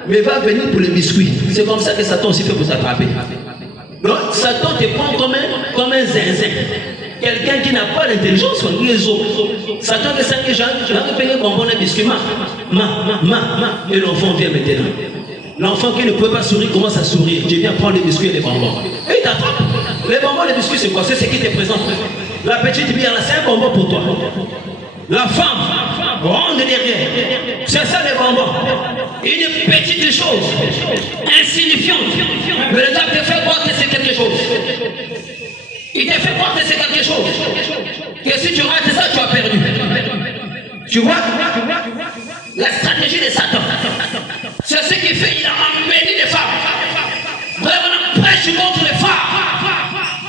mais va venir pour les biscuits. C'est comme ça que Satan aussi fait pour t'attraper. Donc, Satan te prend comme un zinzin. Quelqu'un qui n'a pas l'intelligence comme les autres. Satan te sent que j'ai payé un bonbon, un biscuit. Et l'enfant vient maintenant. L'enfant qui ne peut pas sourire commence à sourire. Tu viens prendre les biscuits et les bonbons. Et il t'attrape. Les bonbons et les biscuits, c'est quoi? C'est ce qui te présente. La petite bière, là, c'est un bonbon pour toi. La femme, ronde derrière. C'est ça les bonbons. Une petite chose, insignifiante. Mais le diable te fait croire que c'est quelque chose. Il te fait croire que c'est quelque chose. Que si tu rates ça, tu as perdu. Tu vois la stratégie de Satan. C'est ce qu'il fait, il a embelli les femmes. Vraiment, prêche contre les femmes.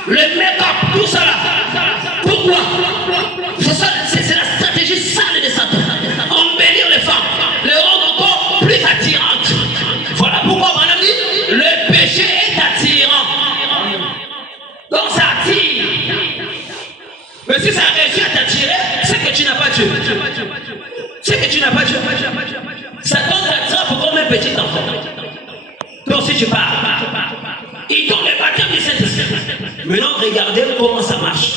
Le make-up, tout ça là. Pourquoi? C'est la stratégie sale de Satan. Embellir les femmes, les rendre encore plus attirantes. Voilà pourquoi on a dit le péché est attirant. Donc ça attire. Mais si ça a réussi à t'attirer, c'est que tu n'as pas Dieu. C'est que tu n'as pas Dieu. Satan t'attrape comme un petit enfant. Donc si tu pars, il donne le baptême du Saint-Esprit. Maintenant, regardez comment ça marche.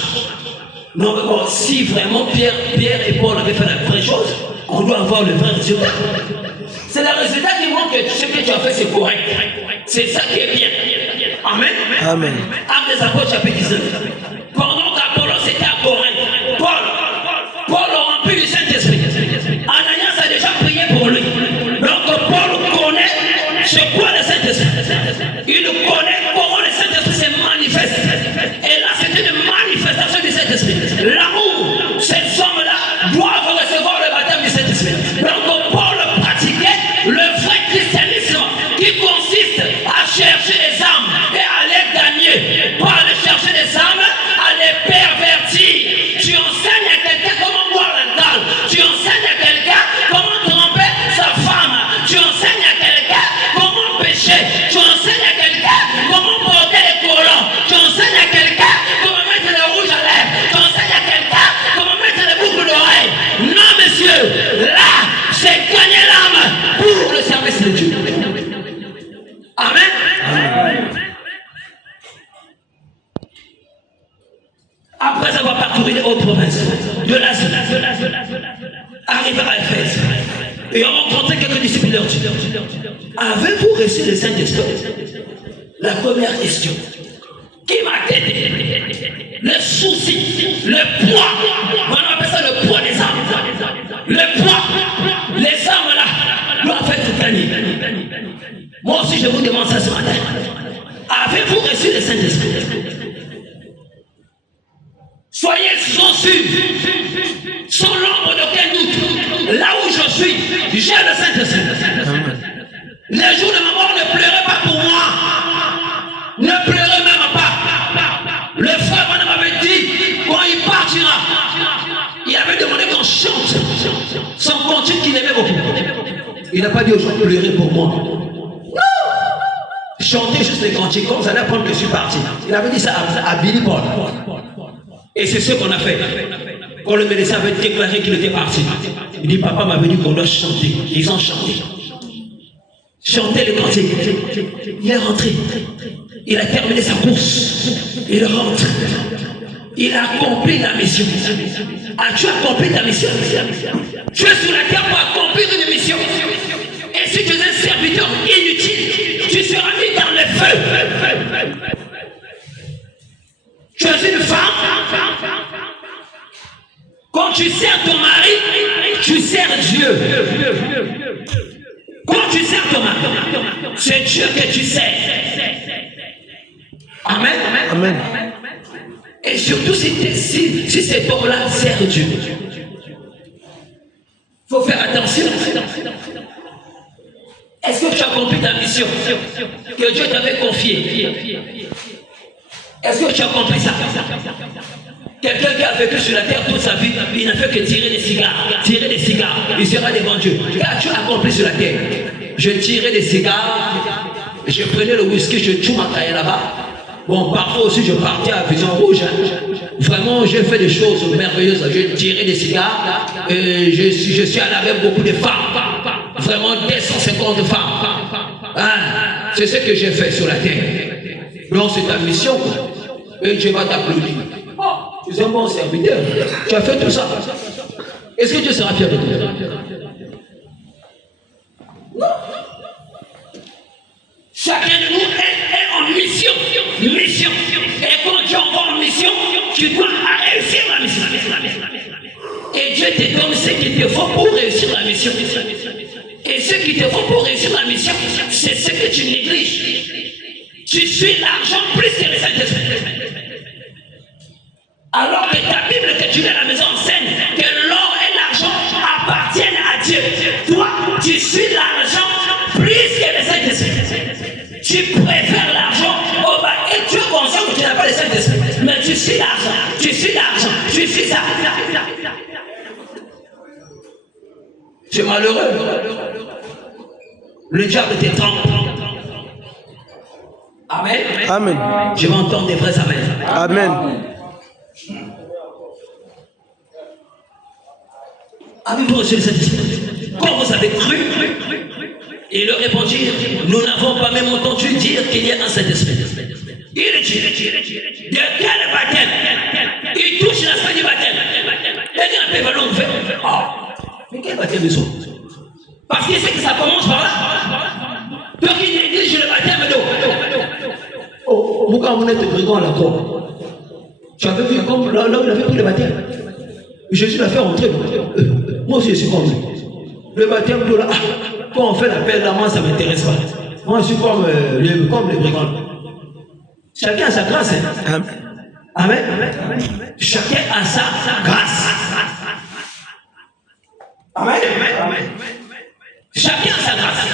Non, mais bon, si vraiment Pierre et Paul avaient fait la vraie chose, on doit avoir le vrai résultat. C'est le résultat qui montre que ce que tu as fait, c'est correct. C'est ça qui est bien. Amen. Amen. Actes des Apôtres, chapitre 19. Pendant qu'Apollos était à Corinthe, Paul rempli du Saint-Esprit. Ananias a déjà prié pour lui. Donc Paul connaît c'est quoi le Saint-Esprit. Il connaît comment le Saint-Esprit se manifeste. Et là, c'est une manifestation du Saint-Esprit. L'amour, ces hommes-là doivent recevoir le baptême du Saint-Esprit. Donc Paul pratiquait le vrai christianisme qui consiste à chercher les âmes et à les gagner. Pas aller chercher les âmes, à les pervertir. Tu enseignes à quelqu'un comment boire l'alcool. Tu enseignes à quelqu'un comment tromper sa femme. Tu enseignes à quelqu'un comment pécher. Tu enseignes à quelqu'un comment porter les collants. Tu enseignes à quelqu'un comment mettre le rouge à lèvres. Tu enseignes à quelqu'un comment mettre les boucles d'oreilles. Non, monsieur, là, c'est gagner l'âme pour le service de Dieu. Amen. Amen. Après avoir parcouru les hautes provinces de l'Asie, arrivé à Éphèse, et ont rencontré quelques disciples leur dit, avez-vous reçu le Saint-Esprit? La première question qui m'a aidé, le souci, le poids, on appelle ça le poids des âmes. Le poids, les âmes là doivent être gagnées. Moi aussi je vous demande ça ce matin. Avez-vous reçu le Saint-Esprit? Soyez sans sûrs, sans l'ombre d'aucun doute. Là où je suis, j'ai le Saint-Esprit. Les jours de ma mort, ne pleurez pas pour moi. Ne pleurez même pas. Le frère m'avait dit, quand il partira, il avait demandé qu'on chante son cantique qu'il aimait beaucoup. Il n'a pas dit aux gens, pleurez pour moi. Non. Chantez juste les cantiques, comme vous allez apprendre que je suis parti. Il avait dit ça à Billy Paul. Et c'est ce qu'on a fait. Quand le médecin avait déclaré qu'il était parti, il dit, papa m'a dit qu'on doit chanter. Ils ont chanté. Chanter le cantique. Il est rentré. Il a terminé sa course. Il rentre. Il a accompli la mission. As-tu accompli ta mission? Tu es sur la terre pour accomplir une mission. Et si tu es un serviteur inutile, tu seras mis dans le feu. Tu es une femme. Quand tu sers ton mari, tu sers Dieu. Quand tu sers ton mari, c'est Dieu que tu sers. Amen. Amen. Et surtout si cet homme-là sert Dieu. Il faut faire attention. Est-ce que tu as accompli ta mission que Dieu t'avait confiée? Est-ce que tu as compris ça? Quelqu'un qui a vécu sur la terre toute sa vie, il n'a fait que tirer des cigares. Tirer des cigares, il sera devant Dieu. Qu'as-tu accompli sur la terre? Je tirais des cigares, je prenais le whisky, je tout m'attaillais là-bas. Bon, parfois aussi je partais à Vision Rouge. Vraiment, j'ai fait des choses merveilleuses. J'ai tiré des cigares, je suis allé avec beaucoup de femmes. Vraiment 250 femmes. Hein? C'est ce que j'ai fait sur la terre. Donc c'est ta mission. Et Dieu va t'applaudir. Tu es un bon serviteur. Tu as fait tout ça. Est-ce que Dieu sera fier de toi? Non. Chacun de nous est en mission. Mission. Et quand tu envoies en mission, tu dois réussir la mission. Et Dieu te donne ce qu'il te faut pour réussir la mission. Et ce qu'il te faut pour réussir la mission, c'est ce que tu négliges. Tu suis l'argent plus que le Saint-Esprit. Alors que ta Bible que tu lis à la maison enseigne que l'or et l'argent appartiennent à Dieu. Toi, tu suis l'argent plus que le Saint-Esprit. Tu préfères l'argent au bas et tu es conscient que tu n'as pas le Saint-Esprit. Mais tu suis l'argent, tu suis l'argent, tu suis ça. Tu es malheureux. Le diable te trompe. Amen. Amen. Je vais entendre des vrais amen. Amen. Avez-vous reçu le Saint-Esprit? Quand vous avez cru, ils leur répondirent, nous n'avons pas même entendu dire qu'il y a un Saint-Esprit. Il dit, de quel baptême? Il touche l'aspect du baptême. Et il va l'on faire. Mais quel baptême ils sont? Parce qu'il sait que ça commence par là. Donc il néglige le baptême d'eau. Pourquoi vous êtes brigand là quoi? Tu avais vu comme là où il avait pris le baptême. Jésus l'a fait rentrer. Moi aussi je suis comme lui. Le baptême d'eau là, quand on fait l'appel là, moi ça ne m'intéresse pas. Moi je suis comme les brigands. Chacun a sa grâce. Hein? Amen. Chacun a sa grâce. Amen. Chacun a sa grâce.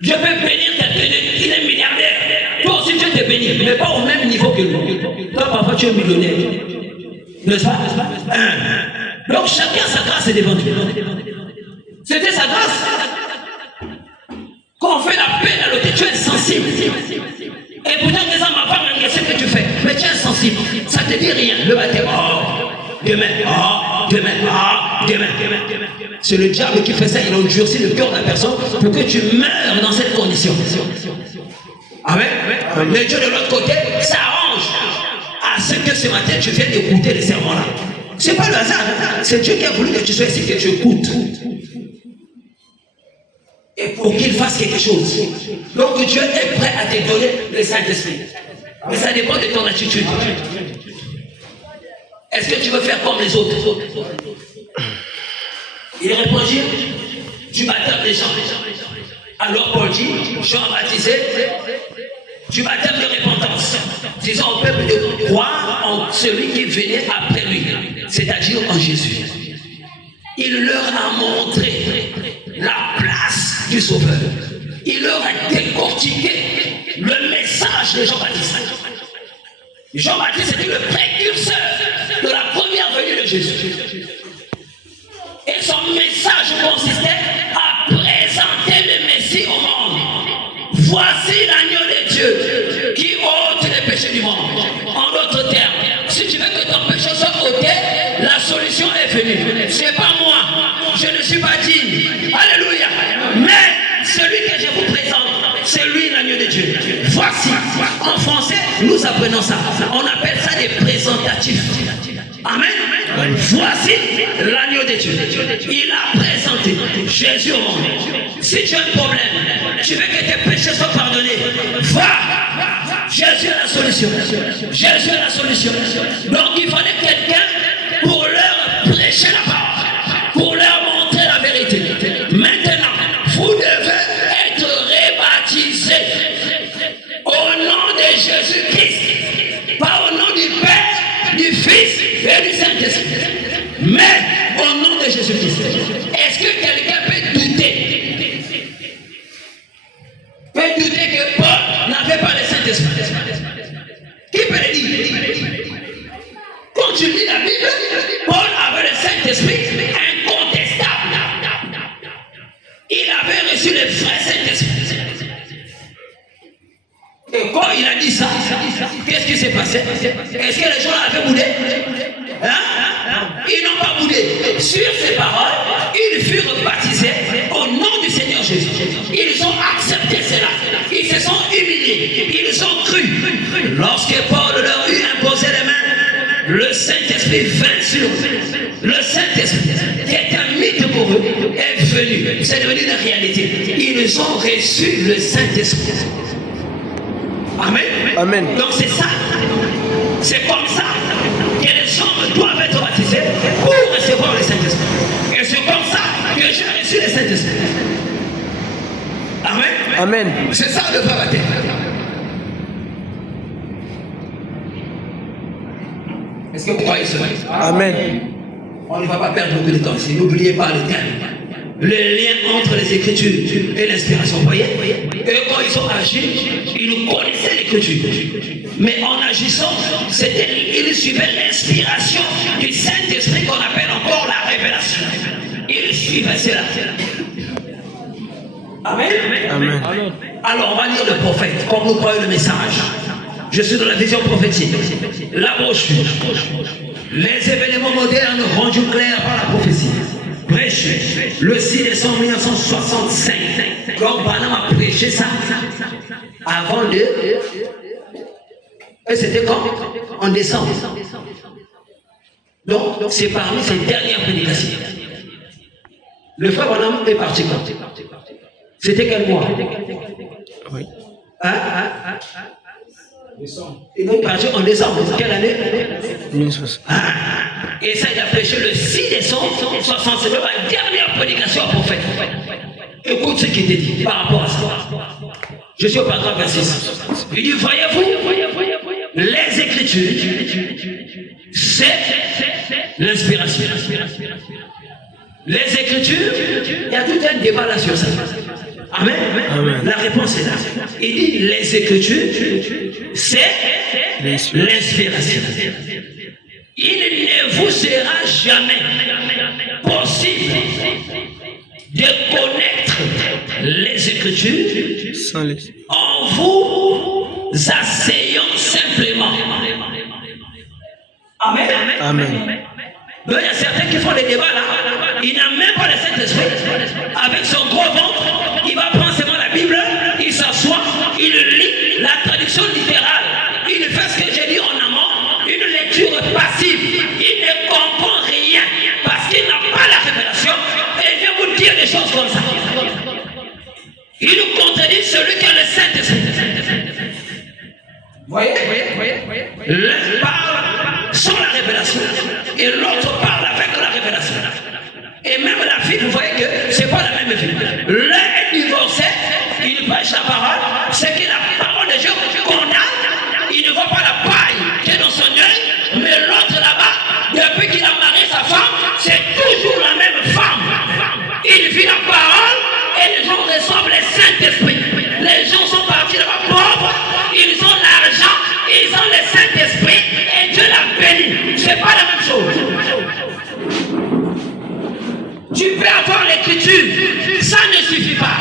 Je peux bénir quelqu'un, il est milliardaire. Toi aussi, Dieu te bénit, mais pas au même niveau que lui. Toi, parfois, tu es millionnaire. N'est-ce pas? Donc, chacun a sa grâce devant Dieu. C'était sa grâce. Quand on fait la paix à l'autre, tu es sensible. Et pourtant, les hommes m'ont pas regardé ce que tu fais. Mais tu es insensible. Ça ne te dit rien. Le baptême, demain, demain. C'est le diable qui fait ça. Il a endurci le cœur de la personne pour que tu meurs dans cette condition. Amen. Mais Dieu de l'autre côté s'arrange à ce que ce matin tu viennes écouter les sermons là. C'est pas le hasard. C'est Dieu qui a voulu que tu sois ici, que tu écoutes. Et pour qu'il fasse quelque chose. Donc Dieu est prêt à te donner le Saint-Esprit. Mais ça dépend de ton attitude. Est-ce que tu veux faire comme les autres? Il répondit du baptême des gens. Alors Paul dit, Jean baptisé du baptême de repentance, disant au peuple de croire en celui qui venait après lui, c'est-à-dire en Jésus. Il leur a montré la place du Sauveur. Il leur a décortiqué le message de Jean-Baptiste. Jean-Baptiste était le précurseur de la première venue de Jésus. Et son message consistait à présenter le Messie au monde. Voici l'agneau de Dieu qui ôte les péchés du monde. En d'autres termes, si tu veux que ton péché soit ôté, la solution est venue. C'est pas moi, je ne suis pas digne. Alléluia. Mais celui que je vous présente, c'est lui l'agneau de Dieu. Voici. En français, nous apprenons ça. On appelle ça des présentatifs. Amen. Voici l'agneau de Dieu. Il a présenté Jésus au monde. Si tu as un problème, tu veux que tes péchés soient pardonnés, va. Jésus est la solution. Jésus est la solution. Donc il fallait quelqu'un pour leur prêcher la parole, pour leur montrer la vérité. Maintenant, vous Saint-Esprit. Qui peut le dire? Quand tu lis la Bible, Paul avait le Saint-Esprit incontestable. Il avait reçu le vrai Saint-Esprit. Et quand il a dit ça, qu'est-ce qui s'est passé? Est-ce que les gens avaient boudé? Ils n'ont pas boudé. Sur ces paroles, ils furent baptisés au nom du Seigneur Jésus. Ils ont accepté cela. Ils se sont humiliés. Ils ont cru. Lorsque Paul leur eut imposé les mains, le Saint-Esprit vint sur eux. Le Saint-Esprit, qui est un mythe pour eux, est venu. C'est devenu une réalité. Ils ont reçu le Saint-Esprit. Amen. Amen. Donc c'est ça. C'est comme ça que les gens doivent être baptisés pour recevoir le Saint-Esprit. Et c'est comme ça que j'ai reçu le Saint-Esprit. Amen. Amen. C'est ça le vrai baptême. Est-ce que vous croyez cela? Amen. On ne va pas perdre beaucoup de temps ici. N'oubliez pas le terme. Le lien entre les Écritures et l'inspiration. Vous voyez? Et quand ils ont agi, ils connaissaient l'Écriture. Mais en agissant, ils suivaient l'inspiration du Saint-Esprit qu'on appelle encore la révélation. Ils suivaient cela. Amen. Amen. Alors on va lire le prophète, comme vous croyez le message. Je suis dans la vision prophétique. La brochure. Les événements modernes rendus clairs par la prophétie. Prêché le 6 décembre 1965. Comme Branham a prêché ça avant le. Et c'était quand? En décembre. Donc c'est parmi ses dernières prédications. Le frère Branham est parti quand? C'était quel mois? Oui. Il est parti en décembre. Quelle année? 1960. Et ça, il a prêché le 6 décembre 1960. C'est la dernière prédication au prophète. Écoute ce qu'il te dit par rapport à ça. Je suis au paragraphe 26. Il dit, voyez-vous, les Écritures, c'est l'inspiration. Les Écritures, il y a tout un débat là sur ça. Amen. Amen. La réponse est là. Il dit, les Écritures, c'est l'inspiration. Il ne vous sera jamais possible de connaître les Écritures Sans les... en vous asseyant simplement. Amen. Amen. Donc il y a certains qui font des débats là. Il n'a même pas le Saint-Esprit. Avec son gros ventre, il va prendre seulement la Bible, il s'assoit, il lit la traduction littérale. Il fait ce que j'ai dit en amont, une lecture passive. Il ne comprend rien parce qu'il n'a pas la révélation. Et il vient vous dire des choses comme ça. Il nous contredit celui qui a le Saint-Esprit. Voyez? L'un parle sans la révélation et l'autre parle avec la révélation. Et même la fille, vous voyez que c'est pas la même fille. L'un est divorcé, il prêche la parole, c'est que la parole de Dieu condamne, il ne voit pas la paille qui est dans son œil, mais l'autre là-bas, depuis qu'il a marié sa femme, c'est toujours la même femme. Il vit la parole et les gens reçoivent le Saint-Esprit. Les gens sont partis là-bas pauvres, ils ont l'argent, ils ont le Saint-Esprit et Dieu l'a béni. C'est pas la même chose. Tu peux avoir l'écriture, ça ne suffit pas.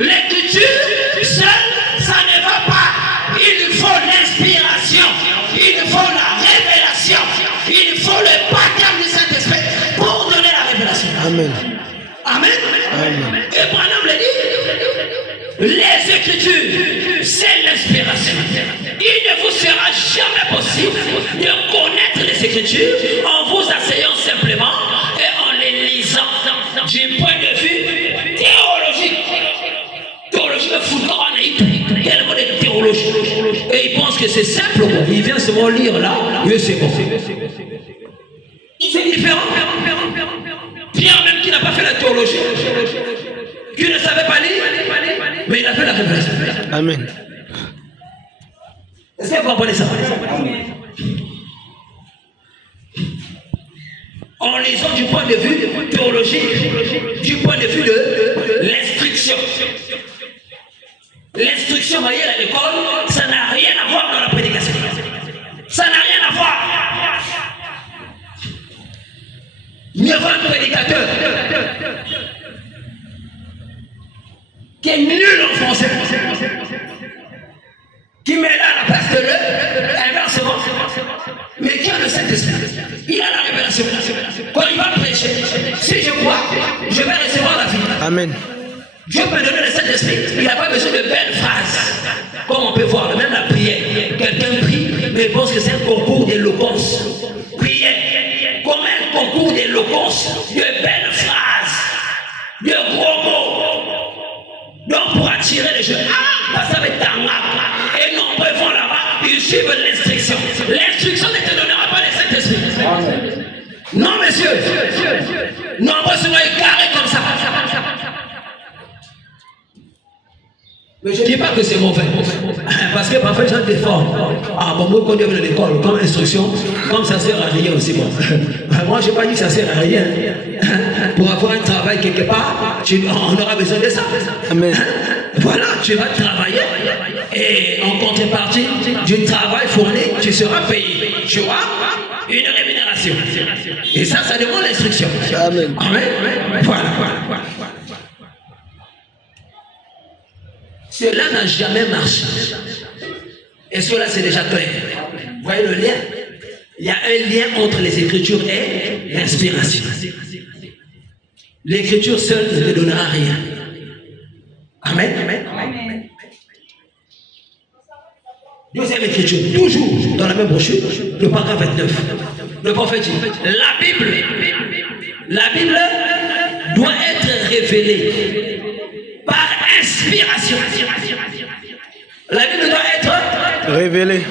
L'écriture seule, ça ne va pas. Il faut l'inspiration, il faut la révélation, il faut le baptême du Saint-Esprit pour donner la révélation. Amen. Amen. Amen. Et Branham le dit, les Écritures, c'est l'inspiration. Il ne vous sera jamais possible de connaître les Écritures en vous asseyant simplement et en les lisant du point de vue théologique. Théologie me fout en tellement de théologie. Et il pense que c'est simple. Il vient seulement lire là, et c'est bon. C'est différent. Pierre même qui n'a pas fait la théologie, qui ne savait pas lire, mais il a fait la révélation. Amen. Est-ce que vous comprenez ça? En lisant du point de vue théologique, du point de vue de l'instruction. L'instruction, vous voyez, à l'école, ça n'a rien soit un prédicateur qui est nul en français, qui met là la place de l'œuvre, inversement, mais qui a le Saint-Esprit, il a la révélation. Quand il va prêcher, si je crois, je vais recevoir la vie. Amen. Dieu peut donner le Saint-Esprit, il n'a pas besoin de belles phrases, comme on peut voir, même la prière. Quelqu'un prie, mais il pense que c'est un concours d'éloquence. Prière, comme un concours d'éloquence, de belles phrases, de gros mots. Donc pour attirer les jeunes, ça va être tanga. Et nombreux vont là-bas, ils suivent l'instruction. L'instruction ne te donnera pas le Saint-Esprit. Non, monsieur. Nombreux seront égarés comme ça. Mais je ne dis pas que c'est mauvais. Parce que parfois les gens défendent. Bon, moi, quand on est à l'école, comme instruction, comme ça ne sert à rien aussi. Bon. Moi, je n'ai pas dit que ça ne sert à rien. Pour avoir un travail quelque part, on aura besoin de ça. Amen. Voilà, tu vas travailler et en contrepartie du travail fourni, tu seras payé. Tu auras une rémunération. Et ça demande l'instruction. Amen. Amen. Voilà. Cela n'a jamais marché. Est-ce que là c'est déjà clair? Vous voyez le lien? Il y a un lien entre les Écritures et l'inspiration. L'Écriture seule ne te donnera rien. Amen. Deuxième Écriture, toujours dans la même brochure, le paragraphe 29. Le prophète dit, la Bible doit être révélée par inspiration. La Bible doit être révélée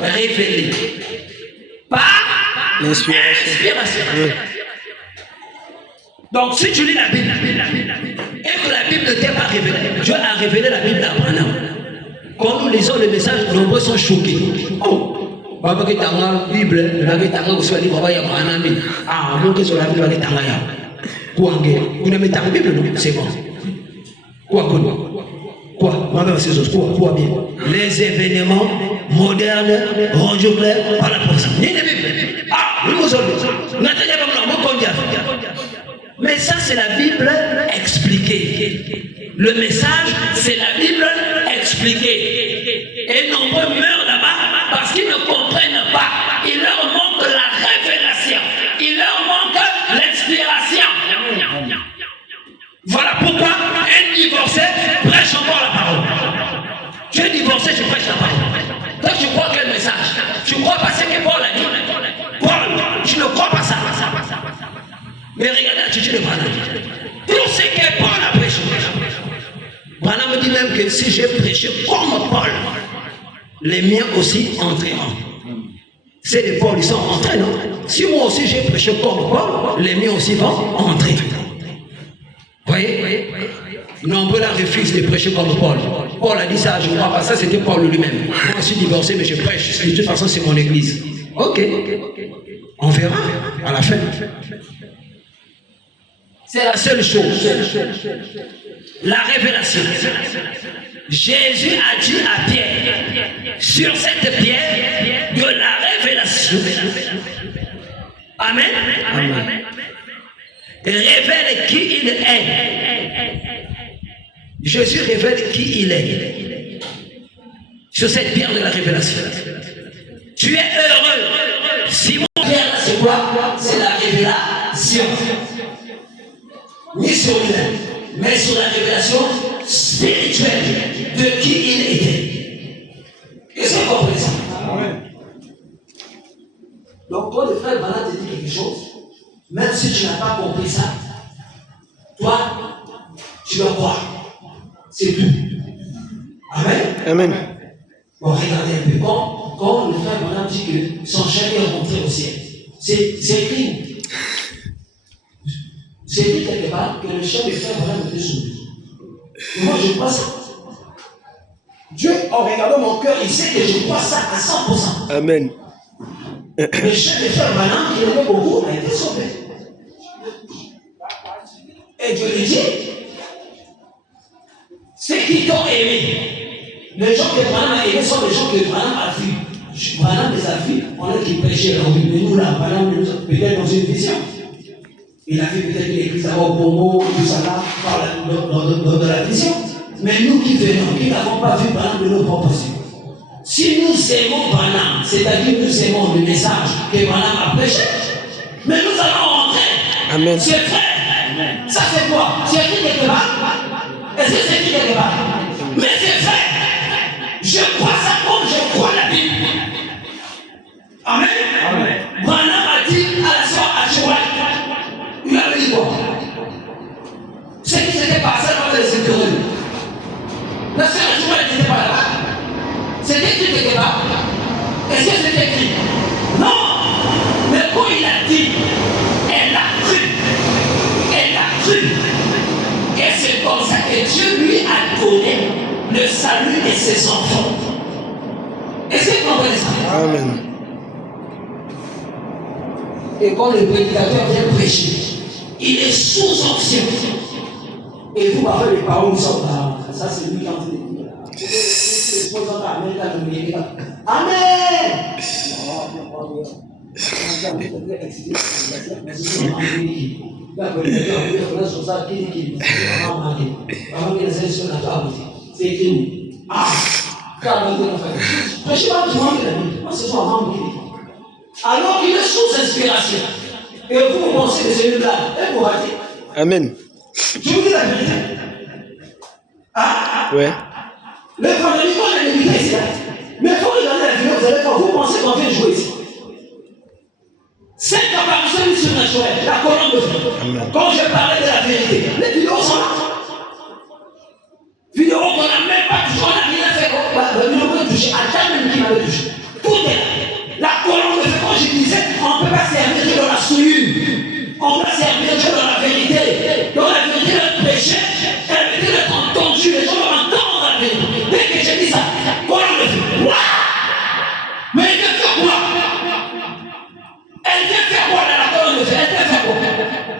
par l'inspiration. Oui. Donc si tu lis la Bible et que la Bible ne t'est pas révélée, Dieu a révélé la Bible à Abraham. Quand nous lisons le message, nombreux sont choqués. Oh, Baba qui t'a la Bible, Baba qui t'a aussi dit Baba ya Abraham. Mon que sur la Bible qui t'a ya. Quoi vous n'aimez pas la Bible, non? C'est bon. Quoi bien. Les événements modernes rendus clairs par la pensée. Mais ça, c'est la Bible expliquée. Le message, c'est la Bible expliquée. Et nombreux meurent là-bas parce qu'ils ne comprennent pas. Il leur manque la révélation. Il leur manque l'inspiration. Voilà pourquoi un divorcé prêche encore la parole. Tu es divorcé, tu prêches la parole. Toi, tu crois quel message? Tu crois pas ce que Paul a dit? Paul, tu ne crois pas ça. Mais regardez l'attitude de Branham. Tout ce que Paul a prêché. Branham me dit même que si j'ai prêché comme Paul, les miens aussi entraîneront. C'est les Paul, ils sont entrés, non? Si moi aussi j'ai prêché comme Paul, les miens aussi vont entrer. Vous voyez? Nombreux là refusent de prêcher comme Paul. Paul a dit ça, je ne crois pas. Ça, c'était Paul lui-même. Moi, je suis divorcé, mais je prêche. De toute façon, c'est mon église. Ok. On verra à la fin. C'est la seule chose. La révélation. Jésus a dit à Pierre, sur cette pierre, de la révélation. Amen. Révèle qui il est. Jésus révèle qui il est. Sur cette pierre de la révélation. Tu es heureux. Si mon pierre, c'est quoi? C'est la révélation. Ni sur lui-même, mais sur la révélation spirituelle de qui il était. Est-ce que vous comprenez ça? Donc, quand le frère Branham te dit quelque chose, même si tu n'as pas compris ça, toi, tu dois croire. C'est tout. Amen. Bon, regardez un peu. Quand le frère Branham dit que son chien est rentré au ciel, c'est écrit. C'est dit quelque part que le chien de frère Branham était sauvé. Moi, je crois ça. Dieu, en regardant mon cœur, il sait que je crois ça à 100%. Amen. Le chien de frère Branham, qui aimait beaucoup, a été sauvé. Et Dieu lui dit, ceux qui t'ont aimé, les gens que Branham a aimés sont les gens que Branham a vus. Branham les a vus pendant qu'il prêchait leur vie. Mais nous, là, Branham nous a peut-être dans une vision. Il a fait peut-être l'église au Congo, tout ça là, dans la vision. Mais nous qui venons, qui n'avons pas vu Branham de nos propres yeux, si nous aimons Branham, c'est-à-dire nous aimons le message que Branham a prêché, mais nous allons rentrer. Amen. C'est vrai. Ça c'est quoi? C'est écrit quelque part? Est-ce que c'est écrit quelque part? Mais c'est vrai. Je crois ça comme je crois la Bible. Amen. Amen. Branham a dit à la soeur Achouai, il avait dit quoi? Ce qui s'était passé dans les Écritures. La soeur Achouai n'était pas là. C'est écrit quelque part. Est-ce que c'est écrit? Non. Mais quand il a dit, elle a cru. Elle a cru. Et c'est comme ça que Dieu lui a donné le salut de ses enfants. Est-ce que vous comprenez ça? Amen. Et quand le prédicateur vient prêcher, il est sous onction. Et vous parlez les paroles sont là. Ça, c'est lui qui a dit. Amen. C'est écrit. Ah, alors il est sous inspiration. Et vous pensez que c'est une blague. Et vous ratez. Amen. Je vous dis la vérité. Ah, Ouais. le vendredi, on est limité ici. Mais il faut regarder la vidéo, vous allez voir, vous pensez qu'on vient jouer ici. Cette apparition surnaturelle, la colonne de feu. Quand je parlais de la vérité, les vidéos sont là. Vidéos qu'on n'a même pas touché, on n'a rien fait. La vidéo qu'on a touché, Adam même qui m'avait touché. Tout est là. La colonne de feu, quand je disais, on ne peut pas servir Dieu dans la souillure. On doit servir Dieu dans la vérité. Dans la vérité, le péché, et la vérité d'être entendu, les gens vont entendre la vérité. Dès que je dis ça, colonne de feu. Waouh! Mais elle vient faire quoi? Elle vient faire quoi dans la colonne de feu? Elle vient faire quoi?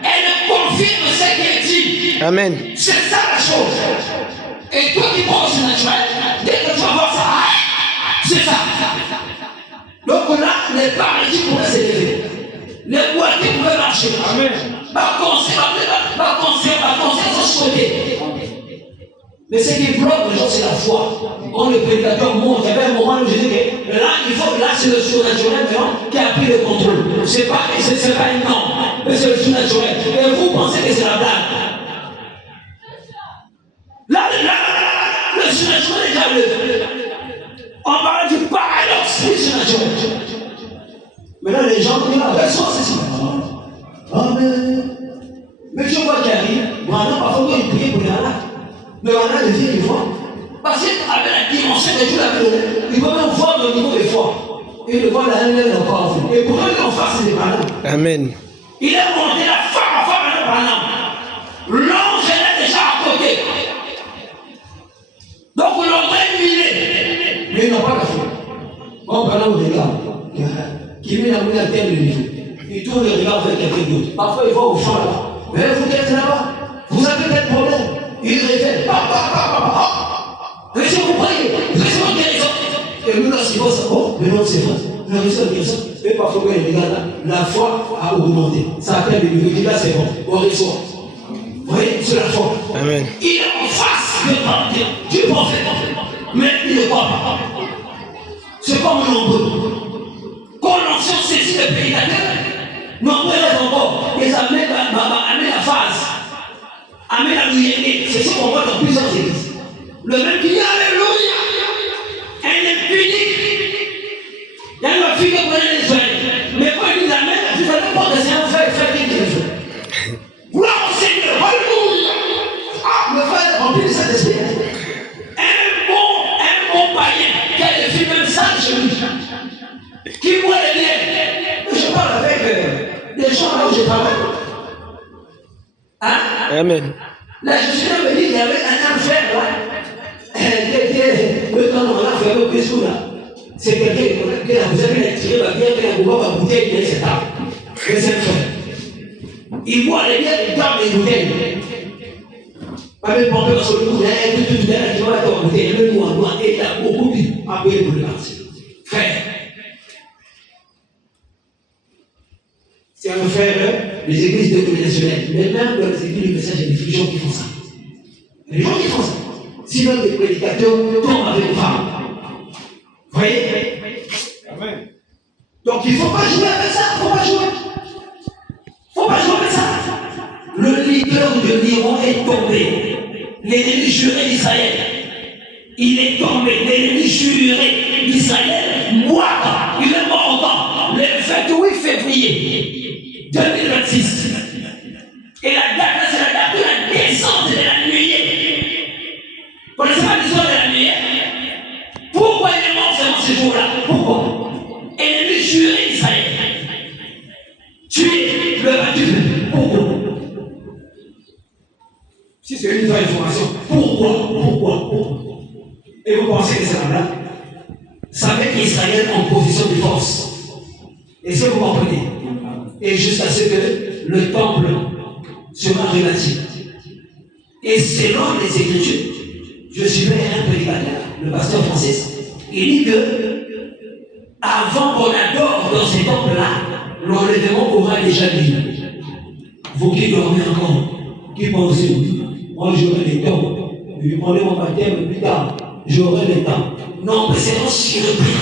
Elle confirme ce qu'elle dit. Amen. C'est ça la chose. Et toi qui penses au naturel, dès que tu vas voir ça, c'est ça. Donc là, les paradis pouvaient s'élever. Les boîtiers pouvaient marcher. Amen. Ma conscience sautée. Mais ce qui bloque les gens, c'est la foi. Quand le prédicateur monte, il y avait un moment où je dis que là, c'est le surnaturel qui a pris le contrôle. C'est pas un nom, mais c'est le surnaturel. Et vous pensez que c'est la blague. Là, le surnaturel est déjà levé. On parle du paradoxe du surnaturel. Mais là, les gens disent, elles sont ceci. Amen. Mais je vois qu'il arrive, maintenant, parfois, quand il prie pour les malades, le malade devient une foi. Parce qu'avec la dimension de Dieu, il peut même voir le niveau des foi. Et le voir la haine encore. Et pour eux, en face, c'est des malades. Amen. Il est monté la femme à femme, l'ange est déjà à côté. Donc, l'ange est humilié. Mais ils n'ont pas la foi. Bon, pendant le regard, qui met la main à terre de niveau, il tourne le regard vers quelqu'un d'autre. Parfois, il va au fond là. Mais vous êtes là-bas, vous avez quel problème? Il révèle. Laissez vous prier, laissez votre guérison. Et nous, là, c'est ça. Oh, mais non, c'est vrai. La guérison. Et parfois, quand il regarde là, la foi a augmenté. Ça appelle le niveau. Il dit là, c'est bon. On reçoit. Vous voyez, c'est la foi. Amen. Il est en face du prophète. Mais il ne croit pas. C'est comme nombreux. Quand l'ancien saisit le prédicateur, nombreux rêvent encore. Ils amènent la phase. Amène à l'ouïe. C'est ce qu'on voit dans plusieurs églises. Le même qui dit Alléluia. Elle est punique. Il y a une fille qui connaît les oreilles. Mais quand il dit Amen, je ne sais pas que c'est un frère qui dit le feu. Gloire au Seigneur. Alléluia. Ah, le frère est rempli de Saint-Esprit. Un bon païen qui a des filles même sales chez lui. Qui boit les biens. Je parle avec des gens là où je travaille. Hein? Amen. Là, je suis là, il y avait un frère là. Le temps on a fait le discours là. C'est quelqu'un qui a vous avez tiré la bière, qui a ouvert la bouteille, il est cet arbre. C'est un frère. Il boit les bières, il garde les bouteilles. Pas même pour que sur le coup, il y a tout qui va être en bouteille, le noir, et il a beaucoup de appelé pour le partir. Frère. C'est un frère. les églises dénominationnelles, mais même dans les églises du message, il y a des gens qui font ça. Il y a des gens qui font ça. Si même les prédicateurs tombent avec une femme. Vous voyez? Amen. Donc il ne faut pas jouer avec ça, il ne faut pas jouer. Il ne faut pas jouer avec ça. Le leader de l'Iran est tombé. L'ennemi juré d'Israël. Il est tombé. L'ennemi juré d'Israël. Moi, il est mort le 28 février 2026. Et la date, c'est la date de la descente de la nuée. Vous connaissez pas l'histoire de la nuée? Pourquoi il est mort seulement ce jour-là? Pourquoi? Ennemi juré d'Israël. Tué le 28 février. Pourquoi? Si c'est une vraie information, pourquoi? Et vous pensez que c'est la blague? Ça met Israël en position de force. Est-ce que vous comprenez? Et jusqu'à ce que le temple sera relatif. Et selon les Écritures, je suivais un prédicateur, le pasteur Francis, il dit que avant qu'on adore dans ces temples-là, l'enlèvement aura déjà lieu. Vous qui dormez encore, qui pensez, moi j'aurai le temps, je vais prendre mon baptême plus tard, j'aurai le temps. Non, mais c'est un surpris.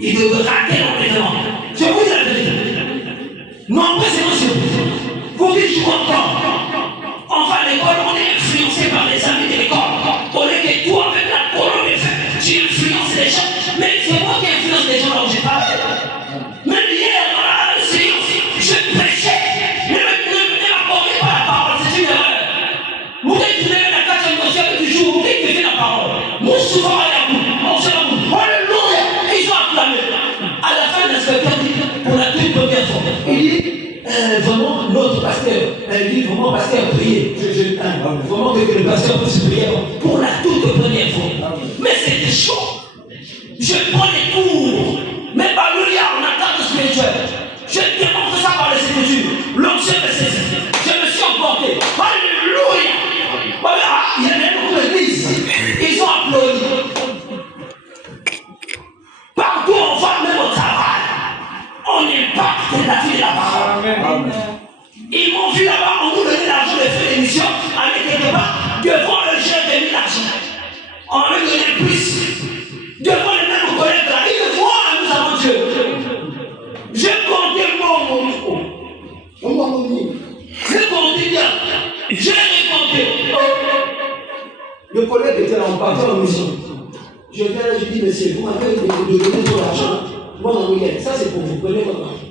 Il devrait rater l'enlèvement. Je vous dis la vérité. Non, mais c'est un surpris. Vous qui jouez encore, enfin l'école, on est influencé par les amis de l'école. On est que toi, avec la colonne de feu, tu influences les gens. Mais c'est moi qui influence les gens là où j'ai parlé. Même hier, dans la séance, je prêchais. Ne m'accordez pas la parole, c'est une erreur. Vous qui trouvez la carte de monsieur avec du jour, vous qui faites la parole. Moi, souvent, on se rend compte. Alléluia! Ils ont acclamé. À la fin de l'inspecteur, pour la toute première fois, il dit vraiment, notre pasteur, il dit vraiment, pasteur, priez. Vraiment que le pasteur puisse prier pour la toute première fois. Mais c'était chaud. Je prends des cours. Mais alléluia, on a carte spirituelle. Je démontre ça par les Écritures. L'onction me saisit. Je me suis emporté. Alléluia! Il y a même beaucoup d'églises. Ils ont applaudi. Partout on va, même au travail, on impacte la vie de la parole. Ils m'ont vu là-bas, on nous donnait l'argent de faire l'émission, avec quelque part, devant le chef de l'argent. On veut donner plus. Devant les mêmes collègues là, ils le voient, nous avons Dieu. Je comptais mon je comptais bien. J'ai récolté. Le collègue était là, on partait en mission. Je viens là, je dis, monsieur, vous m'avez donné tout l'argent. Moi, dans le week-end, ça c'est pour vous, prenez votre argent.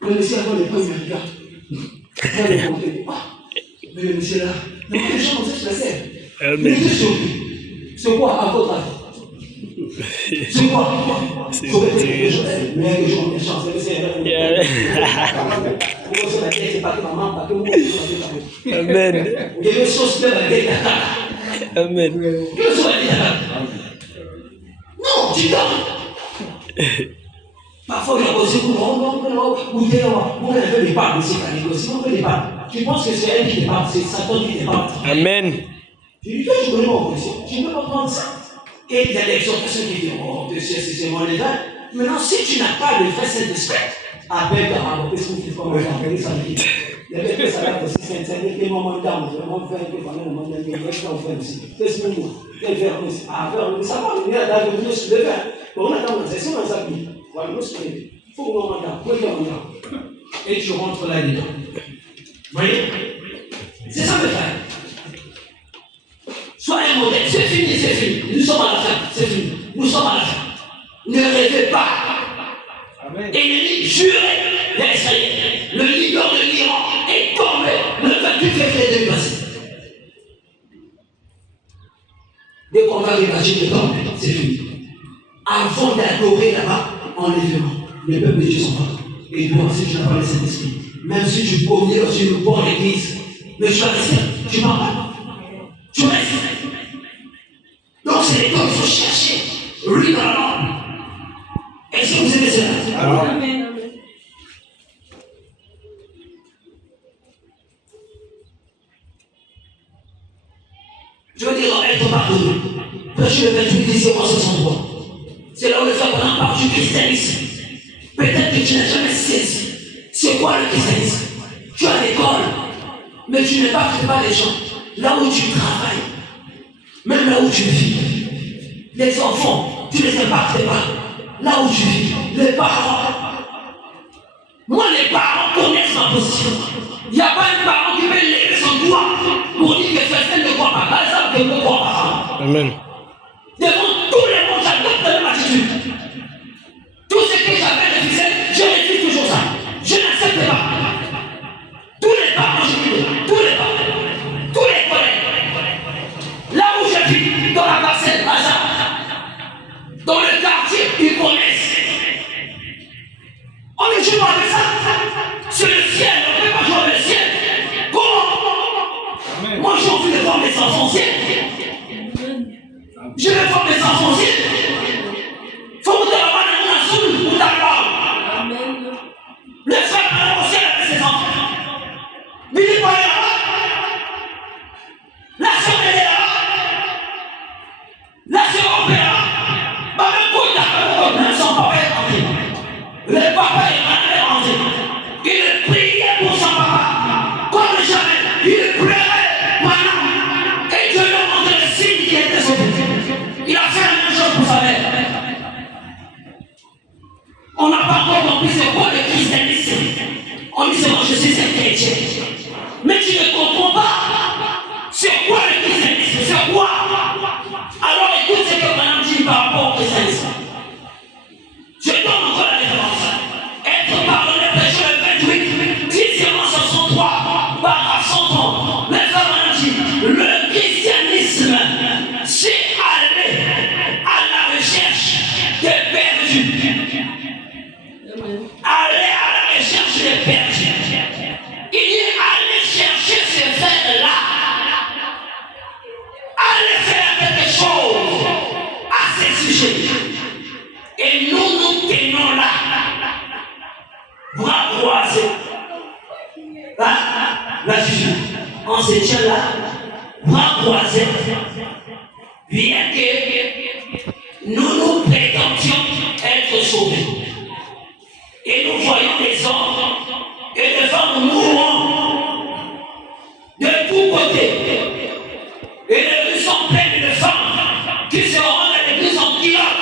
Le monsieur avant le premier regard. Moi, le compter. Mais le monsieur là, mais les gens comme ça, je la sers. Mais je suis surpris. C'est quoi, à votre avis? C'est quoi? C'est les gens, mais les gens ont des chances. Amen. Amen. Non, tu donnes. Parfois, il y a aussi vous les parts aussi, vous les parts. Tu penses que c'est elle qui déparle, c'est Satan qui déparle. Amen. Je dis, je connais mon position. Tu ne peux pas prendre ça. Et il y a des exhortations qui disent, oh, c'est mon état. Maintenant, si tu n'as pas le vrai Saint-Esprit, appelle ta raconter ce que tu fais comme ça. Il y avait que ça là aussi, c'est un moment d'âme, vraiment faire que pendant le moment d'âme, il y a fait aussi. Qu'est-ce que nous, quel verre aussi? Ah, verre, mais ça va, il y a d'ailleurs venir sur le verre. On attend, c'est ça, on s'habille. Voilà, nous, il faut qu'on moment d'âme, pour le moment d'âme. Et tu rentres là-dedans. Vous voyez? C'est ça le frère. Sois un modèle, c'est fini, c'est fini. Nous sommes à la fin, c'est fini. Nous sommes à la fin. Ne rêvez pas. Amen. Ennemi juré d'Israël. Le leader de l'Iran est tombé le 28 février 2026. Dès qu'on va imaginer le temple, c'est fini. Avant d'adorer là-bas, enlèvement. Les peuples de Dieu sont pas. Et toi, si tu n'as pas le Saint-Esprit, même si tu connais dans une bonne église, mais tu vas rester, tu m'en parles. Tu restes. Donc c'est les temps qu'il faut chercher. Read the Lord. Est-ce que vous aimez cela? Amen. Je veux dire, être pardonné. Prêcher le 28 décembre 63. C'est là où le fait qu'on en parle du christianisme. Peut-être que tu n'as jamais saisi. C'est quoi le christianisme? Mais tu n'impactes pas les gens. Là où tu travailles, même là où tu vis, les enfants, tu ne les impactes pas. Là où tu vis, les parents. Moi, les parents connaissent ma position. Il n'y a pas un parent qui peut lever son doigt pour dire que certains ne croient pas. Par exemple, que ne croient pas. Amen. Devant tout le monde, j'adopte la même attitude. Tout ce que j'avais refusé, je refuse toujours ça. Je n'accepte pas. Tous les parents, je dis, tous les parents, tous les collègues. Là où je vis, dans la parcelle, dans le quartier, ils connaissent. On est toujours avec ça. C'est le ciel, on ne peut pas jouer avec le ciel. Comment? Moi, j'ai envie de voir mes enfants ciel. Je vais voir mes enfants ciel. Faut que tu aies la soul ou ta parole. Le frère est au ciel avec ses enfants. Billy Paul est là. La soeur est là. La soeur est là. Même son papa est rentré. Le papa est rentré. Il priait pour son papa. Comme jamais. Il pleurait maintenant. Et Dieu lui a montré le signe qu'il était sauvé. Il a fait la même chose pour sa mère. On n'a pas encore compris c'est quoi le christianisme. On dit seulement je suis un chrétien. Mais tu ne comprends pas. C'est quoi le christianisme? C'est quoi? Alors écoute ce que Madame dit par rapport au christianisme. Je donne encore la référence. Être pardonné, péché le 28, 10-63, paragraphe 130. Mais ça m'a dit, le christianisme, c'est aller à la recherche des perdus. Aller à la recherche des perdus. Il est aller chercher ces frères-là. Aller faire quelque chose à ces sujets. Et nous tenons là, bras croisés. Là, on se tient là, bras croisés. Bien que nous prétendions être sauvés. Et nous voyons les hommes et les femmes mourant de tous côtés. Et les rues sont pleines de femmes qui se rendent à l'église en kilote.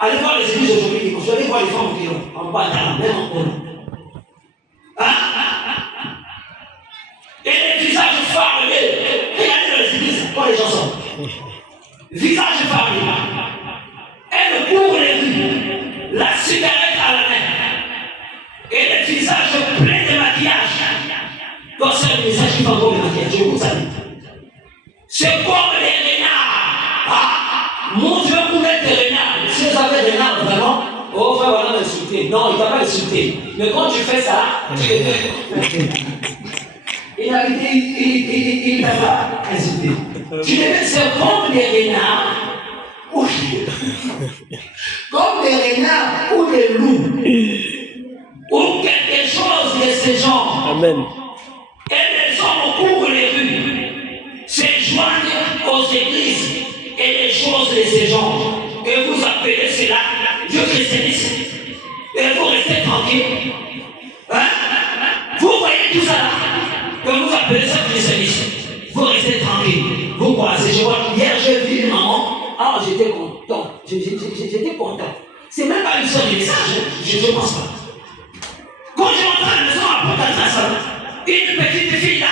Allez voir les églises aujourd'hui, vous allez voir les femmes qui ont en bataille, même en haut. Et les visages farlés. Regardez dans les églises, quand les gens sont. Visages farlés. Elles courent les rues, la cigarette à la main. Et les visages pleins de maquillage. Quand c'est le visage qui fait encore le maquillage, je vous salue. C'est comme les renards. Mon Dieu, vous êtes des renards. Si vous avez des renards, vraiment, oh frère, voilà m'insulter. Non, il ne t'a pas insulté. Mais quand tu fais ça, tu les fais. Il ne t'a pas insulté. Tu les fais, c'est comme des renards. Comme des renards ou des loups. Ou quelque chose de ce genre. Amen. Et les hommes courent les rues, se joignent aux églises et les choses de ces gens. Et vous appelez cela du christianisme. Et vous restez tranquille. Hein? Vous voyez tout ça là? Que vous appelez ça christianisme. Vous restez tranquille. Vous croisez. Je vois, hier j'ai vu une maman. Ah, j'étais content. J'étais content. C'est même pas une seule du message. Je ne pense pas. Quand je rentre à la maison à Port-à-Trace, une petite fille là,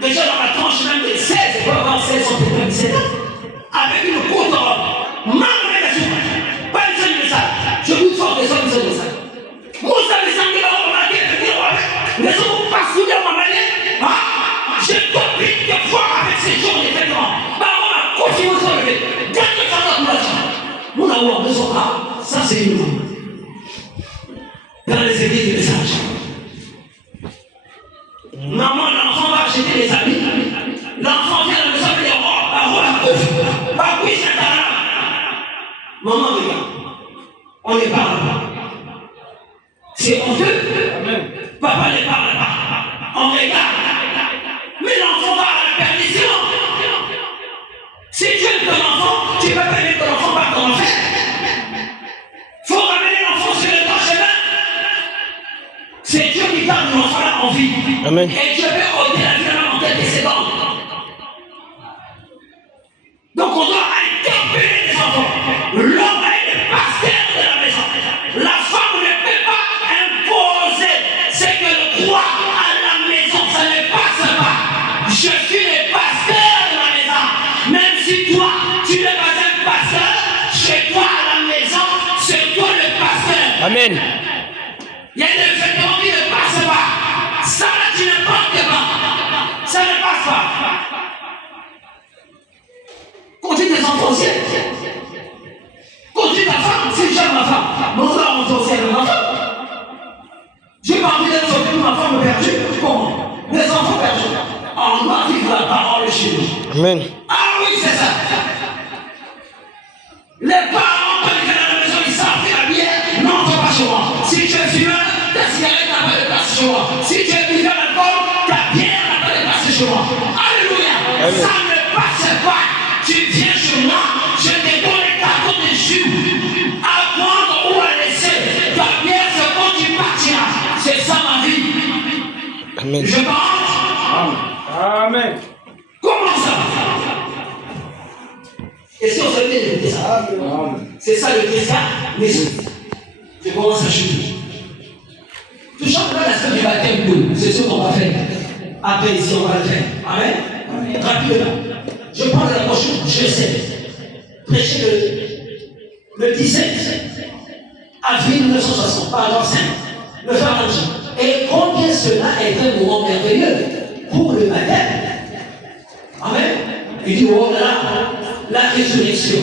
déjà dans la tranche même de 16, elle peut avoir 16 ans, peut-être 17 ans, avec une courte robe, maman de la soupe, pas une seule message. Je vous sors des hommes, une seule message. Vous savez ça que la remarqué, les hommes passent sous ma manière. Ah, j'ai compris des fois avec ces jours de vêtements. Bah, on a continué sur le fait. Dernière fois, on a dit, mon amour, nous sommes là, ça c'est une nouveau. Dans les églises de messages. Maman, l'enfant va acheter des habits. L'enfant vient à la maison et dit, maman, regarde. On n'est pas là. C'est honteux. Papa n'est pas là. On regarde. Mais l'enfant va à la perdition. Si tu aimes ton enfant, tu ne peux pas aimer ton enfant par ton enfer. Il faut ramener l'enfant sur le droit chemin. C'est Dieu qui garde l'enfant là en vie. Amen. Et Dieu peut antécédents. Donc on doit interpeller les enfants. L'homme est le pasteur de la maison. La femme ne peut pas imposer ce qu'elle croit à la maison. Ça ne passe pas. Je suis le pasteur de la maison. Même si toi, tu n'es pas un pasteur, chez toi à la maison, c'est toi le pasteur. Amen. Il y a des vêtements qui ne passent pas. Ça là, tu ne portes pas. Ça ne passe pas. Conduis tes enfants au ciel. Conduis ta femme, si j'aime ma femme. Mon frère monte au ciel de ma femme. J'ai pas envie d'être sauvé pour ma femme perdue. Comment? Les enfants perdus. On doit vivre la parole chez nous. Amen. Ah oui, c'est ça. Les parents, quand ils viennent à la maison, ils savent que la bière n'entre pas chez moi. Si tu es fumeur, ta cigarette n'a pas de place chez moi. Si tu es buveur d'alcool, ta bière n'a pas de place chez moi. Alléluia. Amen. Ça ne passe pas. Tu viens chez moi, je te donne les cartons de jus à prendre ou à laisser. Ta bière, c'est quand tu partiras. C'est ça ma vie. Amen. Je pense. Amen. Comment ça? Est-ce qu'on se met d'écouter ça? Amen. C'est ça le christianisme. Je commence à chuter. Tout chacun l'aspect du baptême bleu. C'est ce qu'on va faire. Après ici, on va le faire. Amen. Rapidement. Je prends de la prochaine, je sais. Prêcher le 17 avril 1960, paragraphe 5. Le frère Angie. Et combien cela est un moment merveilleux pour le baptême. Amen. Il dit, oh là là, la résurrection.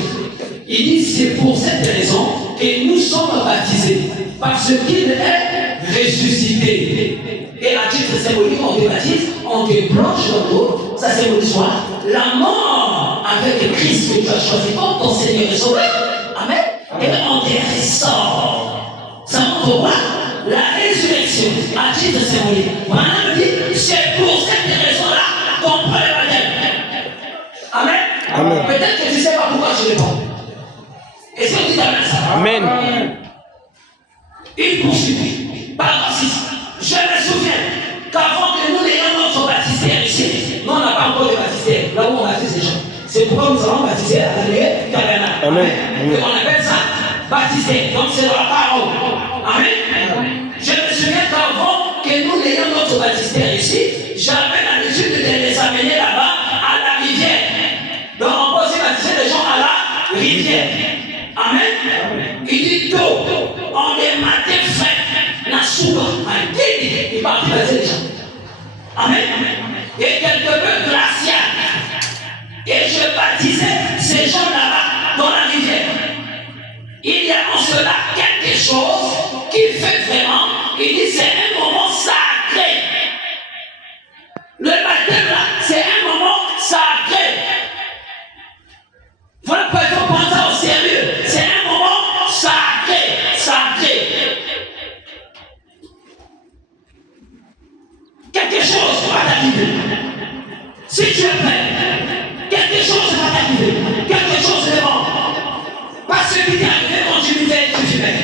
Il dit, c'est pour cette raison que nous sommes baptisés. Parce qu'il est ressuscité. Et à titre symbolique, on te baptise, on te plonge dans l'eau. Ça symbolise quoi? La mort avec Christ que tu as choisi comme ton Seigneur et Sauveur. Amen. Et on te ressort. Ça montre quoi? La résurrection à titre symbolique. Maintenant, dit, c'est pour cette raison-là qu'on prend le baptême. Amen. Amen. Peut-être que tu ne sais pas pourquoi je réponds. Est-ce que tu t'amènes ça? Amen. Il poursuit. Paragraphe 6. Je me souviens qu'avant que nous n'ayons notre baptistère ici, nous on n'a pas encore de baptistère, là où on baptise les gens. C'est pourquoi nous avons baptisé à la Tabernacle. Amen. Et on appelle ça baptistère. Donc c'est dans la parole. Amen. Je me souviens qu'avant que nous n'ayons notre baptistère ici, j'avais l'habitude de les amener là-bas à la rivière. Donc on peut aussi baptiser les gens à la rivière. Amen. Il dit d'eau, on est maté frais, la soupe, un guide, il va baptiser les gens. Amen. Et quelque peu glacial. Et je baptisais ces gens là-bas dans la rivière. Il y a en cela quelque chose qui fait vraiment, il dit c'est un moment sacré. Le baptême là, c'est un moment sacré. Voilà pourquoi il faut prendre ça au sérieux. C'est un moment sacré, sacré. Quelque chose va t'arriver. Si tu es prêt, quelque chose va t'arriver. Quelque chose est bon. Pas ce qui t'est arrivé quand tu vivais, tu fumais.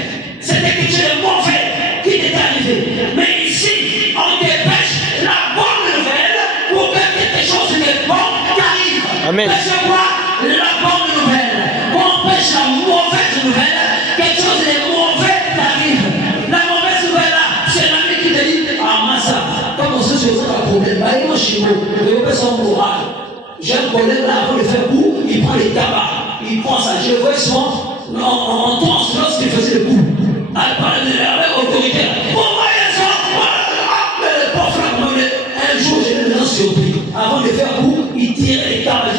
C'était quelque chose de mauvais qui t'est arrivé. Mais ici, on dépêche la bonne nouvelle pour que quelque chose de bon t'arrive. Amen. Recevoir la bonne nouvelle. On empêche la mauvaise nouvelle. Quelque chose de mauvais t'arrive. La mauvaise nouvelle là, c'est l'ami qui te dit, ah Massa, comme on se souvient d'un problème, bah il est chimo, il veut son moral. J'ai un problème là, avant de faire bout, il prend les tabacs. Il prend ça. Je le vois souvent en transe lorsqu'il faisait le coup. Elle parlait de l'air autoritaire. Pourquoi il y a ça? Mais le pauvre là, un jour, j'ai une surpris. Avant de faire coup, il tirait les tabacs.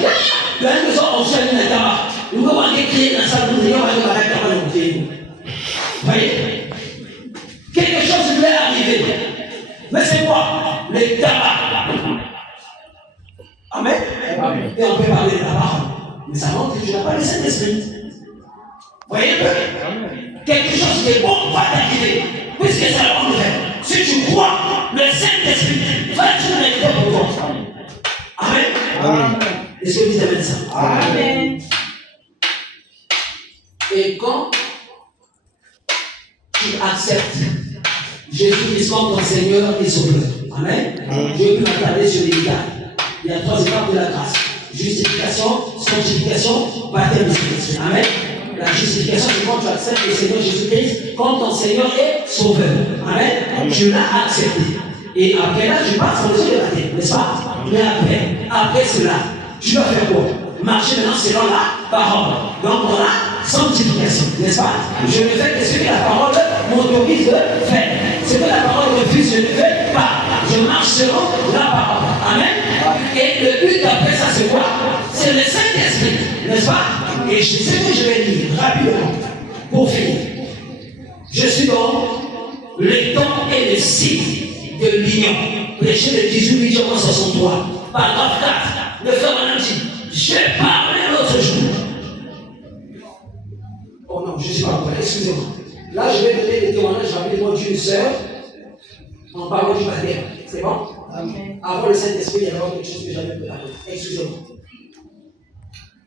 Il y a une maison, on se fait les tabacs. Nous devons écrire dans la salle, nous devons aller à la tabac. Vous voyez? Quelque chose devait arriver. Mais c'est quoi? Les tabacs. Amen. Amen. Et on peut parler de la parole. Mais ça montre que tu n'as pas le Saint-Esprit. Voyez un peu? Quelque chose de bon va t'arriver. Puisque c'est la bonne nouvelle. Si tu crois, le Saint-Esprit va être une réalité pour toi. Amen. Amen. Est-ce que vous avez ça? Amen. Et quand tu acceptes Jésus-Christ comme ton Seigneur et Sauveur, amen. Je vais plus m'attarder sur les détails. Il y a 3 étapes de la grâce. Justification, sanctification, baptême du Saint-Esprit. Amen. La justification, c'est quand tu acceptes le Seigneur Jésus-Christ comme ton Seigneur et Sauveur. Amen. Tu l'as accepté. Et après là, tu passes dans le jeu de baptême, n'est-ce pas? Mais après cela, tu dois faire quoi? Marcher maintenant selon la parole. Donc dans la sanctification, n'est-ce pas? Je ne fais que ce que la parole m'autorise de faire. Ce que la parole refuse, je ne fais pas. Je marche selon la parole. Amen. Et le but après ça, c'est quoi? C'est le Saint-Esprit, n'est-ce pas? Et je sais que je vais lire rapidement pour finir. Je suis dans le temps et le signe de l'union. Prêché le 18 mai 1963. Paragraphe 4. Le frère Madame dit, je parlais l'autre jour. Oh non, je ne suis pas encore là, excusez-moi. Là, je vais donner des témoignages rapidement d'une sœur en parlant du baptême. C'est bon? Amen. Avant le Saint-Esprit, il y avait quelque chose que j'avais préparé. Excusez-moi.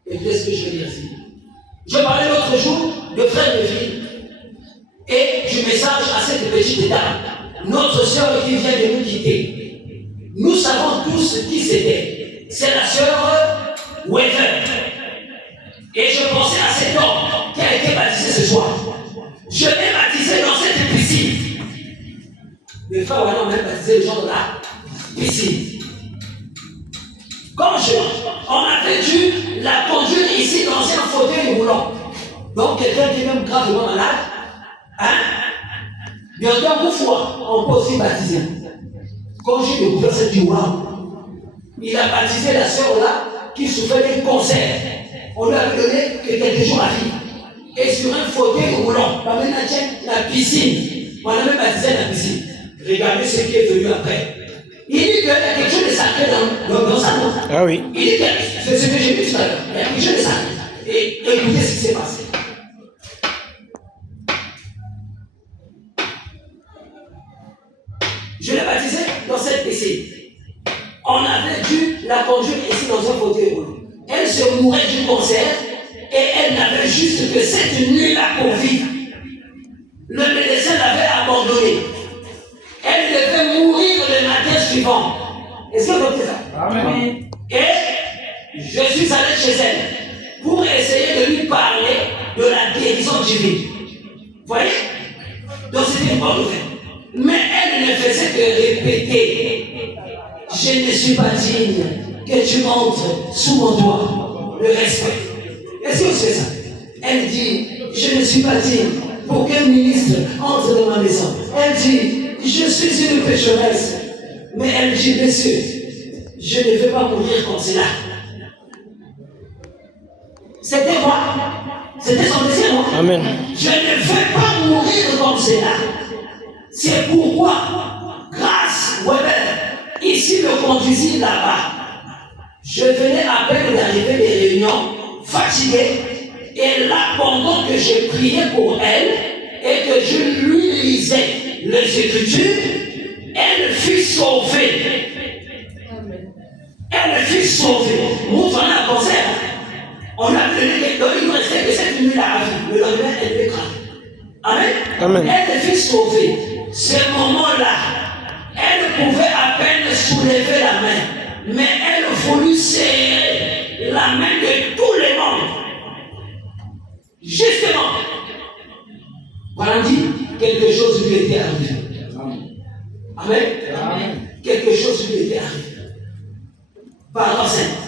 Écoutez ce que je vais dire ici. Je parlais l'autre jour de frère de fille et du message à cette petite dame, notre sœur qui vient de nous quitter. Nous savons tous qui c'était. C'est la sœur Weaver. Et je pensais à cet homme qui a été baptisé ce soir. Je l'ai baptisé dans cette piscine. Les frères ont même baptisé les gens dans la piscine. Comme on avait dû la conduire ici dans un fauteuil roulant. Donc quelqu'un qui est même gravement malade, hein? Bientôt un coup fois, on peut aussi baptiser. Quand j'ai découvert cette joie, il a baptisé la sœur là qui souffrait d'un cancer. On lui avait donné que quelques jours à vivre. Et sur un fauteuil roulant, la piscine. On a même baptisé la piscine. Regardez ce qui est venu après. Il dit qu'il y a quelque chose de sacré dans sa main. Ah oui. Il dit que c'est ce que j'ai vu tout à l'heure. Il y a quelque chose de sacré. Et écoutez ce qui s'est passé. Je l'ai baptisé dans cette piscine. On avait dû la conduire ici dans un fauteuil roulant. Elle se mourait du cancer et elle n'avait juste que cette nuit-là pour vivre. Le médecin l'avait abandonnée. Elle devait mourir le matin suivant. Est-ce que vous comprenez ça? Amen. Et je suis allé chez elle pour essayer de lui parler de la guérison divine. Vous voyez? Donc c'était une bonne nouvelle. Mais elle ne faisait que répéter: je ne suis pas digne que tu montes sous mon toit. Le respect. Est-ce que vous faites ça? Elle dit: je ne suis pas digne pour qu'un ministre entre dans ma maison. Elle dit: je suis une pécheresse. Mais elle dit: monsieur, je ne veux pas mourir comme cela. C'était quoi? C'était son désir, non? Amen. Je ne veux pas mourir comme cela. C'est pourquoi, grâce Weber, ici me conduisit là-bas. Je venais à peine d'arriver des réunions, fatigué, et là, pendant que je priais pour elle et que je lui lisais les Écritures, elle fut sauvée. Elle fut sauvée. Nous, on a un cancer. On a donné, il nous restait que cette nuit-là à vie. Le lendemain, elle est grave. Amen. Amen. Elle fut sauvée. Ce moment-là, elle pouvait à peine soulever la main. Mais elle voulut serrer la main de tous les membres. Justement, voilà, dit, quelque chose lui était arrivé. Amen. Amen. Quelque chose lui était arrivé. Par exemple,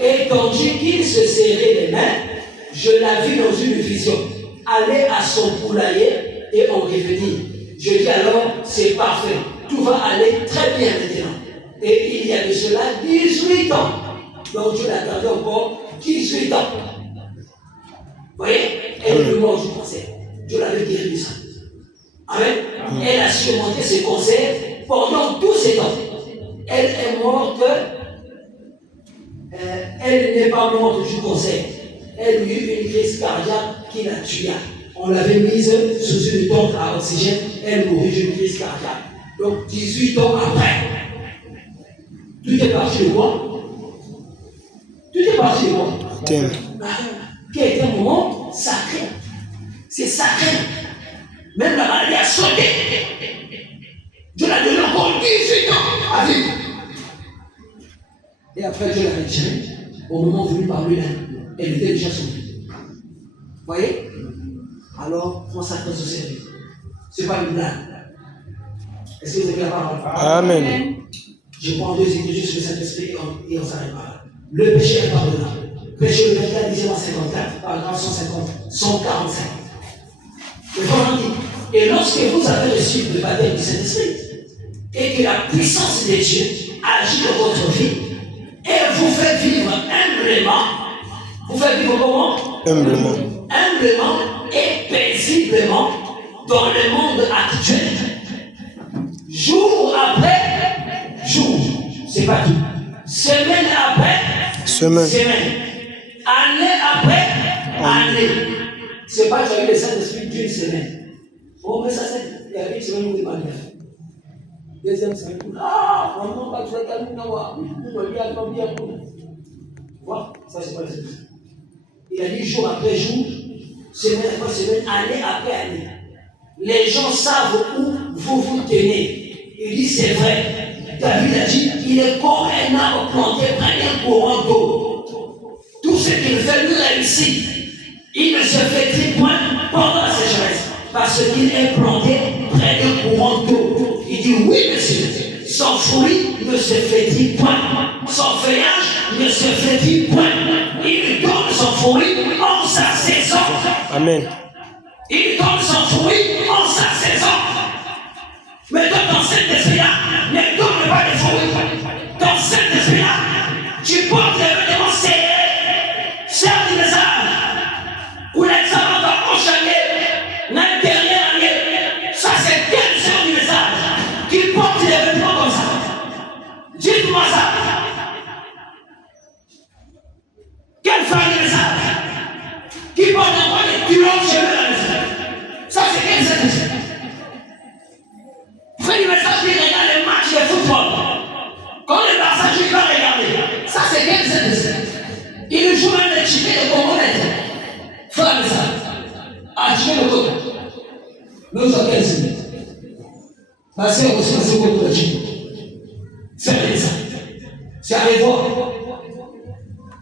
et tandis qu'il se serrait les mains, je la vis dans une vision, aller à son poulailler et en revenir. Je dis alors: c'est parfait, tout va aller très bien maintenant. Et il y a de cela 18 ans. Donc Dieu l'a gardé encore 18 ans. Vous voyez? Elle est morte du cancer. Dieu l'avait guéri de ça. Amen. Elle a surmonté ce cancer pendant tous ces temps. Elle est morte. Elle n'est pas morte du cancer. Elle eut une crise cardiaque qui la tua. On l'avait mise sous une tente à oxygène. Elle mourut d'une crise cardiaque. Donc 18 ans après, tout est parti de quoi? Tout est parti de quoi? Qui a été un moment sacré. C'est sacré. Même la maladie a sauté. Dieu l'a donné encore 18 ans à vivre. Et après, Dieu l'a retirée. Au moment venu par lui-même, elle était déjà sauvée. Vous voyez? Alors, consacrez au service. Ce n'est pas une blague. Est-ce que vous avez la parole? Amen. Je prends 2 Écritures sur le Saint-Esprit et on s'arrête là. Le péché est pardonnable. Péché le 24, 10 54, paragraphe 145. Le Coran dit, et lorsque vous avez reçu le baptême du Saint-Esprit, et que la puissance de Dieu agit dans votre vie, et vous fait vivre humblement, vous faites vivre comment? Humblement et paisiblement dans le monde actuel. Jour après jour, c'est pas tout. Semaine après semaine. Année après année. C'est pas que tu as eu le Saint-Esprit d'une semaine. Oh, mais ça c'est. Il y avait une semaine où il m'a dit. Deuxième semaine, ah, maman, pas tu vas calmer, non, voilà, ça c'est pas le Saint-Esprit. Il a dit jour après jour, semaine après semaine, année après année. Les gens savent où vous tenez. Il dit c'est vrai. David a dit, il est comme un arbre planté près d'un courant d'eau. Tout ce qu'il fait lui réussit. Il ne se fait point pendant la sécheresse. Parce qu'il est planté près d'un courant d'eau. Il dit oui monsieur. Son fruit ne se fait point. Son feuillage ne se fait point. Il donne son fruit en sa saison. Amen. Il donne son fruit en sa saison. Mais dans cet esprit-là, ne donne pas de fruits. Dans cet esprit-là, tu portes les vêtements serrés, serre du message, où l'examen va enchaîner l'intérieur année. Ça, c'est quelle sœur du message qui porte les vêtements comme ça? Dites-moi ça. Quelle femme du message qui porte encore des culottes chez eux la message? Ça, c'est quelle sœur du message? Frère du message qui regarde les matchs de football. Quand le Barça joue, il va regarder. Ça, c'est quel c'est? Il joue même les chiquets de Congolais. Frère du message. Ah, chiquet de Congo. Nous sommes quel c'est? Ma sœur aussi, c'est beaucoup de chiquets. C'est ça. C'est allé voir.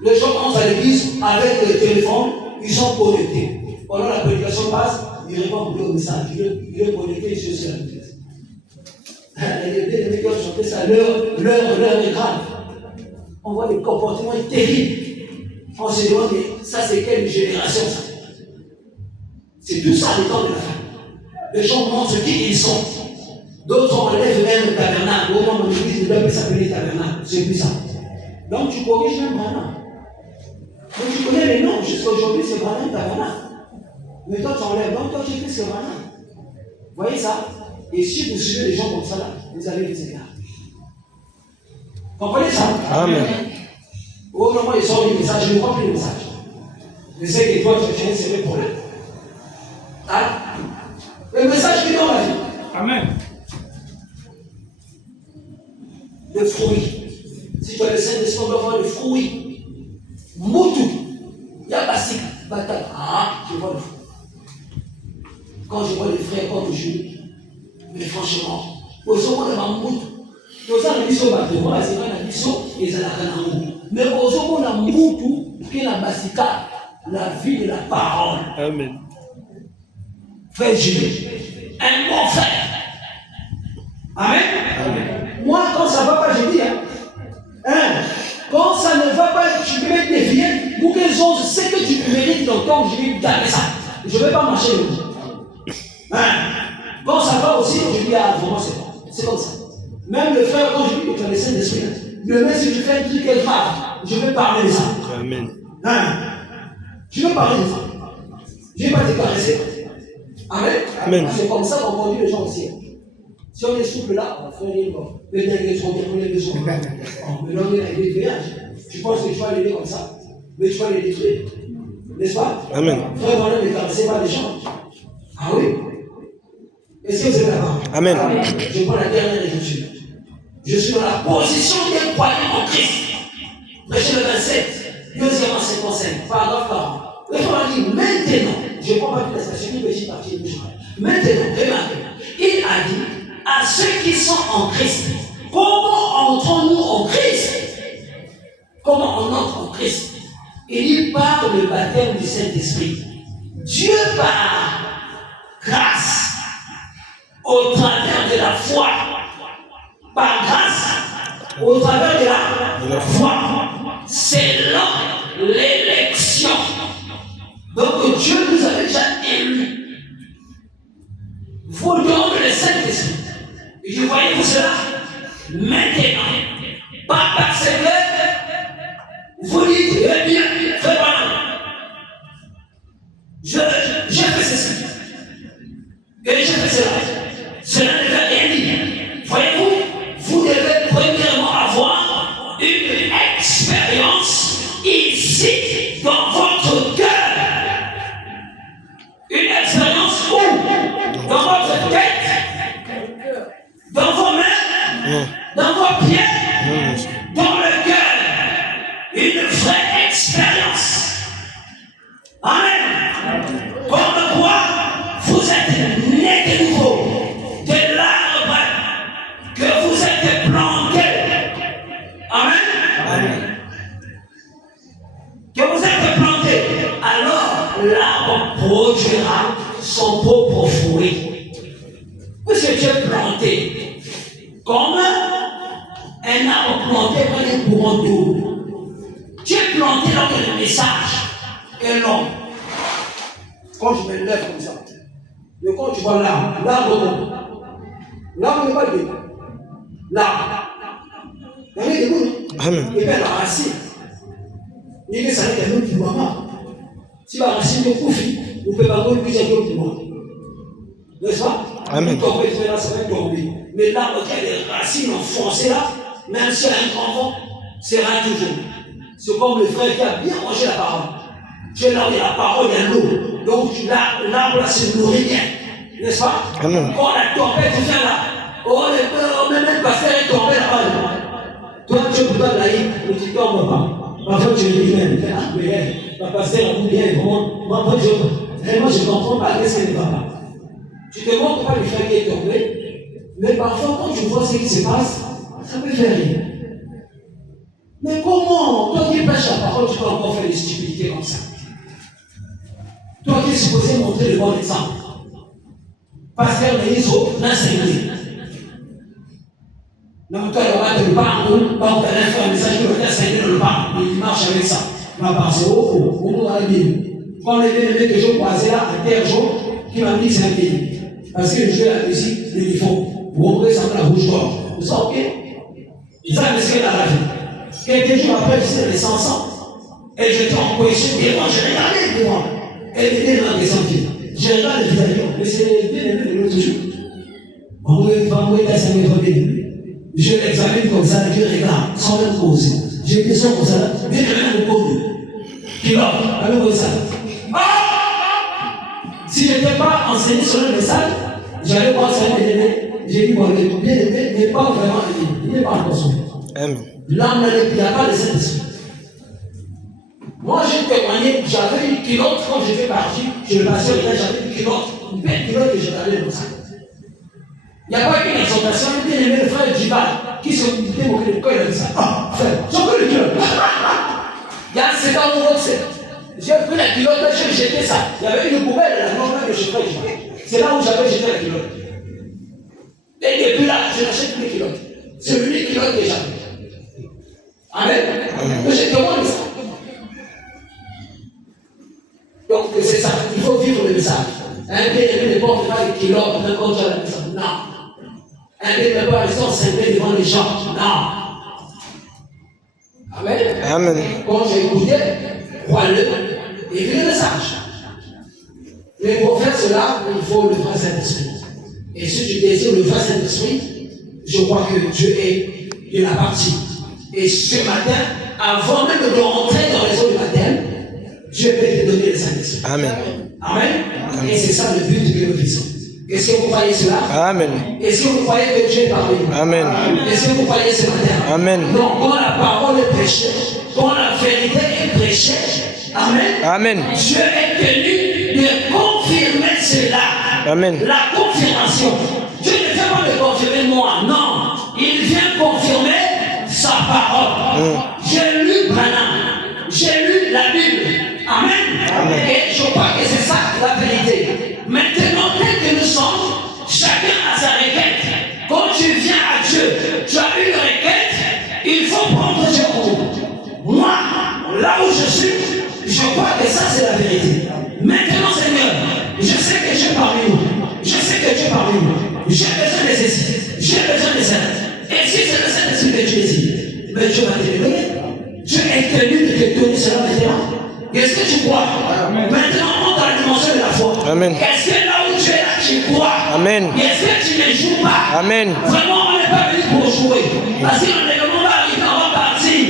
Les gens entrent à l'église avec le téléphone, ils sont connectés. Pendant la prédication passe, ils répondent au message. Il est connecté sur la l'église. Les gens chantaient ça, l'heure est grave. On voit des comportements terribles. On se demande, ça c'est quelle génération ça? C'est tout ça le temps de la fin. Les gens montrent qui ils sont. D'autres enlèvent même le tabernacle. Au moment où l'église ne doit plus s'appeler tabernacle. C'est plus ça. Donc tu corriges même Branham. Donc tu connais les noms. Jusqu'à aujourd'hui c'est Branham tabernacle. Mais toi tu enlèves. Donc toi tu fais ce Branham. Vous voyez ça? Et si vous suivez les gens comme ça là, vous allez les égards. Comprenez ça? Amen. Au moment où ils sortent du message, je ne crois plus le message. Je sais que toi tu as c'est le problème. Hein? Le message qui est dans la vie. Amen. Le fruit. Si tu as le Saint-Esprit, on doit avoir le fruit. Moutou. Yabasik. Batak. Ah, je vois le fruit. Quand je vois les frères comme je. Mais franchement, aux hommes de Mamoud, aux hommes de Mamoud, c'est pas la mission, ils ont la Mamoud. Mais aux hommes de Mamoud, qui est la Basika, la vie de la parole. Amen. Frère Jules, un bon frère. Amen. Amen. Moi, quand ça ne va pas, je dis, quand ça ne va pas, tu peux me défier pour qu'ils ont ce que tu mérites dans ton je vais garder ça. Je ne vais pas marcher le jour. Quand ça va aussi, je dis, ah, vraiment, c'est bon. C'est comme ça. Même le frère, quand je dis que tu as le Saint-Esprit, demain, si tu fais un truc quelque part, je vais parler de ça. Amen. Je vais parler de ça. Je ne vais pas te caresser. Amen. Amen. C'est comme ça qu'on conduit les gens aussi. Si on est souple là, on va faire les gens. Les derniers sont bien, on les besoins. Mais là, on est avec des voyages. Tu penses que tu vas l'aider comme ça, mais tu vas les détruire. N'est-ce pas? Amen. Frère, voilà, ne caressez pas les gens. Ah oui. Est-ce que vous êtes là-bas? Amen. Je prends la dernière écriture. Je suis dans la position des croyants en Christ. Verset le 27, deuxièmement 55, paragraphe 40. Le frère dit maintenant, je ne prends pas toute la station, mais j'ai parti de maintenant, remarquez, il a dit à ceux qui sont en Christ, comment entrons-nous en Christ? comment on entre en Christ. Il dit par le baptême du Saint-Esprit. Dieu par grâce, au travers de la foi, par grâce, au travers de la foi, selon l'élection. Donc Dieu nous avait déjà élus. Vous donnez le Saint-Esprit. Et je voyez-vous cela maintenant. Pas parce que vous dites, eh bien, fais pas. Je fais ceci. Et je fais cela. Cela ne veut rien dire. Voyez-vous, vous devez premièrement avoir une expérience ici dans votre cœur. Une expérience où? Dans votre tête, dans vos mains, dans vos pieds, dans le cœur. Une vraie expérience. Amen. Comme quoi vous êtes nés de nouveau de l'arbre que vous êtes planté. Amen. Que vous êtes planté. Alors l'arbre produira son propre fruit. Puisque tu es planté comme un arbre planté près d'un courant d'eau. Tu es planté dans le message est long. Quand je me lève comme ça, et quand tu vois l'arbre n'est pas debout. L'arbre. Il est debout. Amen. Et bien la racine. Il est salé d'un autre pouvoir. Si la racine est couffe, vous ne pouvez pas plus un autre pouvoir. N'est-ce pas? Amen. Là, ça va tomber. Mais l'arbre qui a des racines enfoncées là, même si elle a un grand vent, sera toujours. C'est comme le frère qui a bien mangé la parole. Tu es là où il y a la parole, il y a l'eau. Donc l'arbre là se nourrit bien. N'est-ce pas? Amen. Quand la tempête vient là, même le pasteur est tombé là-bas. Toi, tu peux pas laïque, mais tu ne tombes pas. Parfois, tu me dis même, ah, mais ma pasteur a bien, vraiment. Moi, je ne comprends pas qu'est-ce qu'elle ne va pas. Tu te montres pas le frère qui est tombé, mais parfois, quand tu vois ce qui se passe, ça peut faire rire. Mais comment, toi qui prêches la parole, tu peux encore faire des stupidités comme ça? Toi qui es supposé montrer le bon exemple. Pasteur Méliso l'a enseigné. Donc toi, il va te parler, donc tu allais faire un message que le enseigné dans le parc. Il marche avec ça. Il va passer au monde dans la Bible. Quand les bien-aimés que je croisais là, à terre jaune, qui m'a dit que c'est un pays. Parce que je jouais la musique, ils font. Vous comprenez ça dans la bouche d'or. Vous savez, ok? Ils ont laissé dans la vie. Quelques jours après, j'étais les 500. Et j'étais en position devant, je regardais devant. Elle était dans les sentiers. J'ai regardé les visages, mais c'est bien aimé de l'autre jour. Je l'examine comme ça, je regarde, sans même poser. J'ai dit ça comme ça, bien aimé de l'autre. Qui va, avec ça. Si je n'étais pas enseigné sur le message, j'allais voir ça bien aimé. J'ai dit, bon, le bien aimé n'est pas vraiment aimé. Il n'est pas encore sauvé. L'âme, il n'y a pas de Saint-Esprit. Moi, j'ai témoigné, j'avais une culotte quand j'étais parti, je le passais au village, j'avais une culotte, une belle culotte que je gardais dans ça. Il n'y a pas une exhortation, un bien aimé le frère Djival, qui se disait pour que le corps il a dit ça. Ah, frère, j'ai pris le culotte. Il y a 7 ans, mon vote, j'ai pris la culotte, j'ai jeté ça. Il y avait une poubelle là, non, là, que je ferais. C'est là où j'avais jeté la culotte. Et depuis là, je n'achète plus de culotte. C'est l'unique culotte que j'avais. Amen. Mais j'ai témoigné ça. Donc c'est ça, il faut vivre le message. Un bien-aimé ne porte pas les kilos même quand tu as la maison. Non. Un bien-aimé ne peut pas rester ensemble devant les gens. Non. Amen. Amen. Quand j'ai écouté, crois-le et vis le message. Mais pour faire cela, il faut le vrai Saint-Esprit. Et si tu désires le vrai Saint-Esprit, je crois que Dieu est de la partie. Et ce matin, avant même de rentrer dans les eaux du baptême, Dieu peut te donner le Saint-Esprit. Amen. Amen. Et c'est ça le but que nous faisons. Est-ce que vous croyez cela? Amen. Est-ce que vous croyez que Dieu est parmi nous? Amen. Est-ce que vous croyez ce matin? Amen. Donc, quand la parole est prêchée, quand la vérité est prêchée, Amen. Amen. Dieu est tenu de confirmer cela. Amen. La confirmation. Dieu ne vient pas de confirmer moi, non. Il vient confirmer sa parole. J'ai lu Branham. J'ai lu la Bible. Amen. Et je crois que c'est ça la vérité. Maintenant, tel que nous sommes, chacun a sa requête. Quand tu viens à Dieu, tu as une requête, il faut prendre Dieu en compte. Moi, là où je suis, je crois que ça c'est la vérité. Maintenant, Seigneur, je sais que Dieu est parmi nous. Je sais que Dieu est parmi nous. J'ai besoin de ceci. J'ai besoin de ça. Et si c'est le Saint-Esprit que tu désires, mais Dieu va te donner. Dieu est tenu de te donner cela maintenant. Est-ce que tu crois? Maintenant, on dans la dimension de la foi. Amen. Est-ce que là où tu es là, tu crois? Amen. Est-ce que tu ne joues pas? Amen. Vraiment, on n'est pas venu pour jouer. Parce que le monde va arriver, on va partir.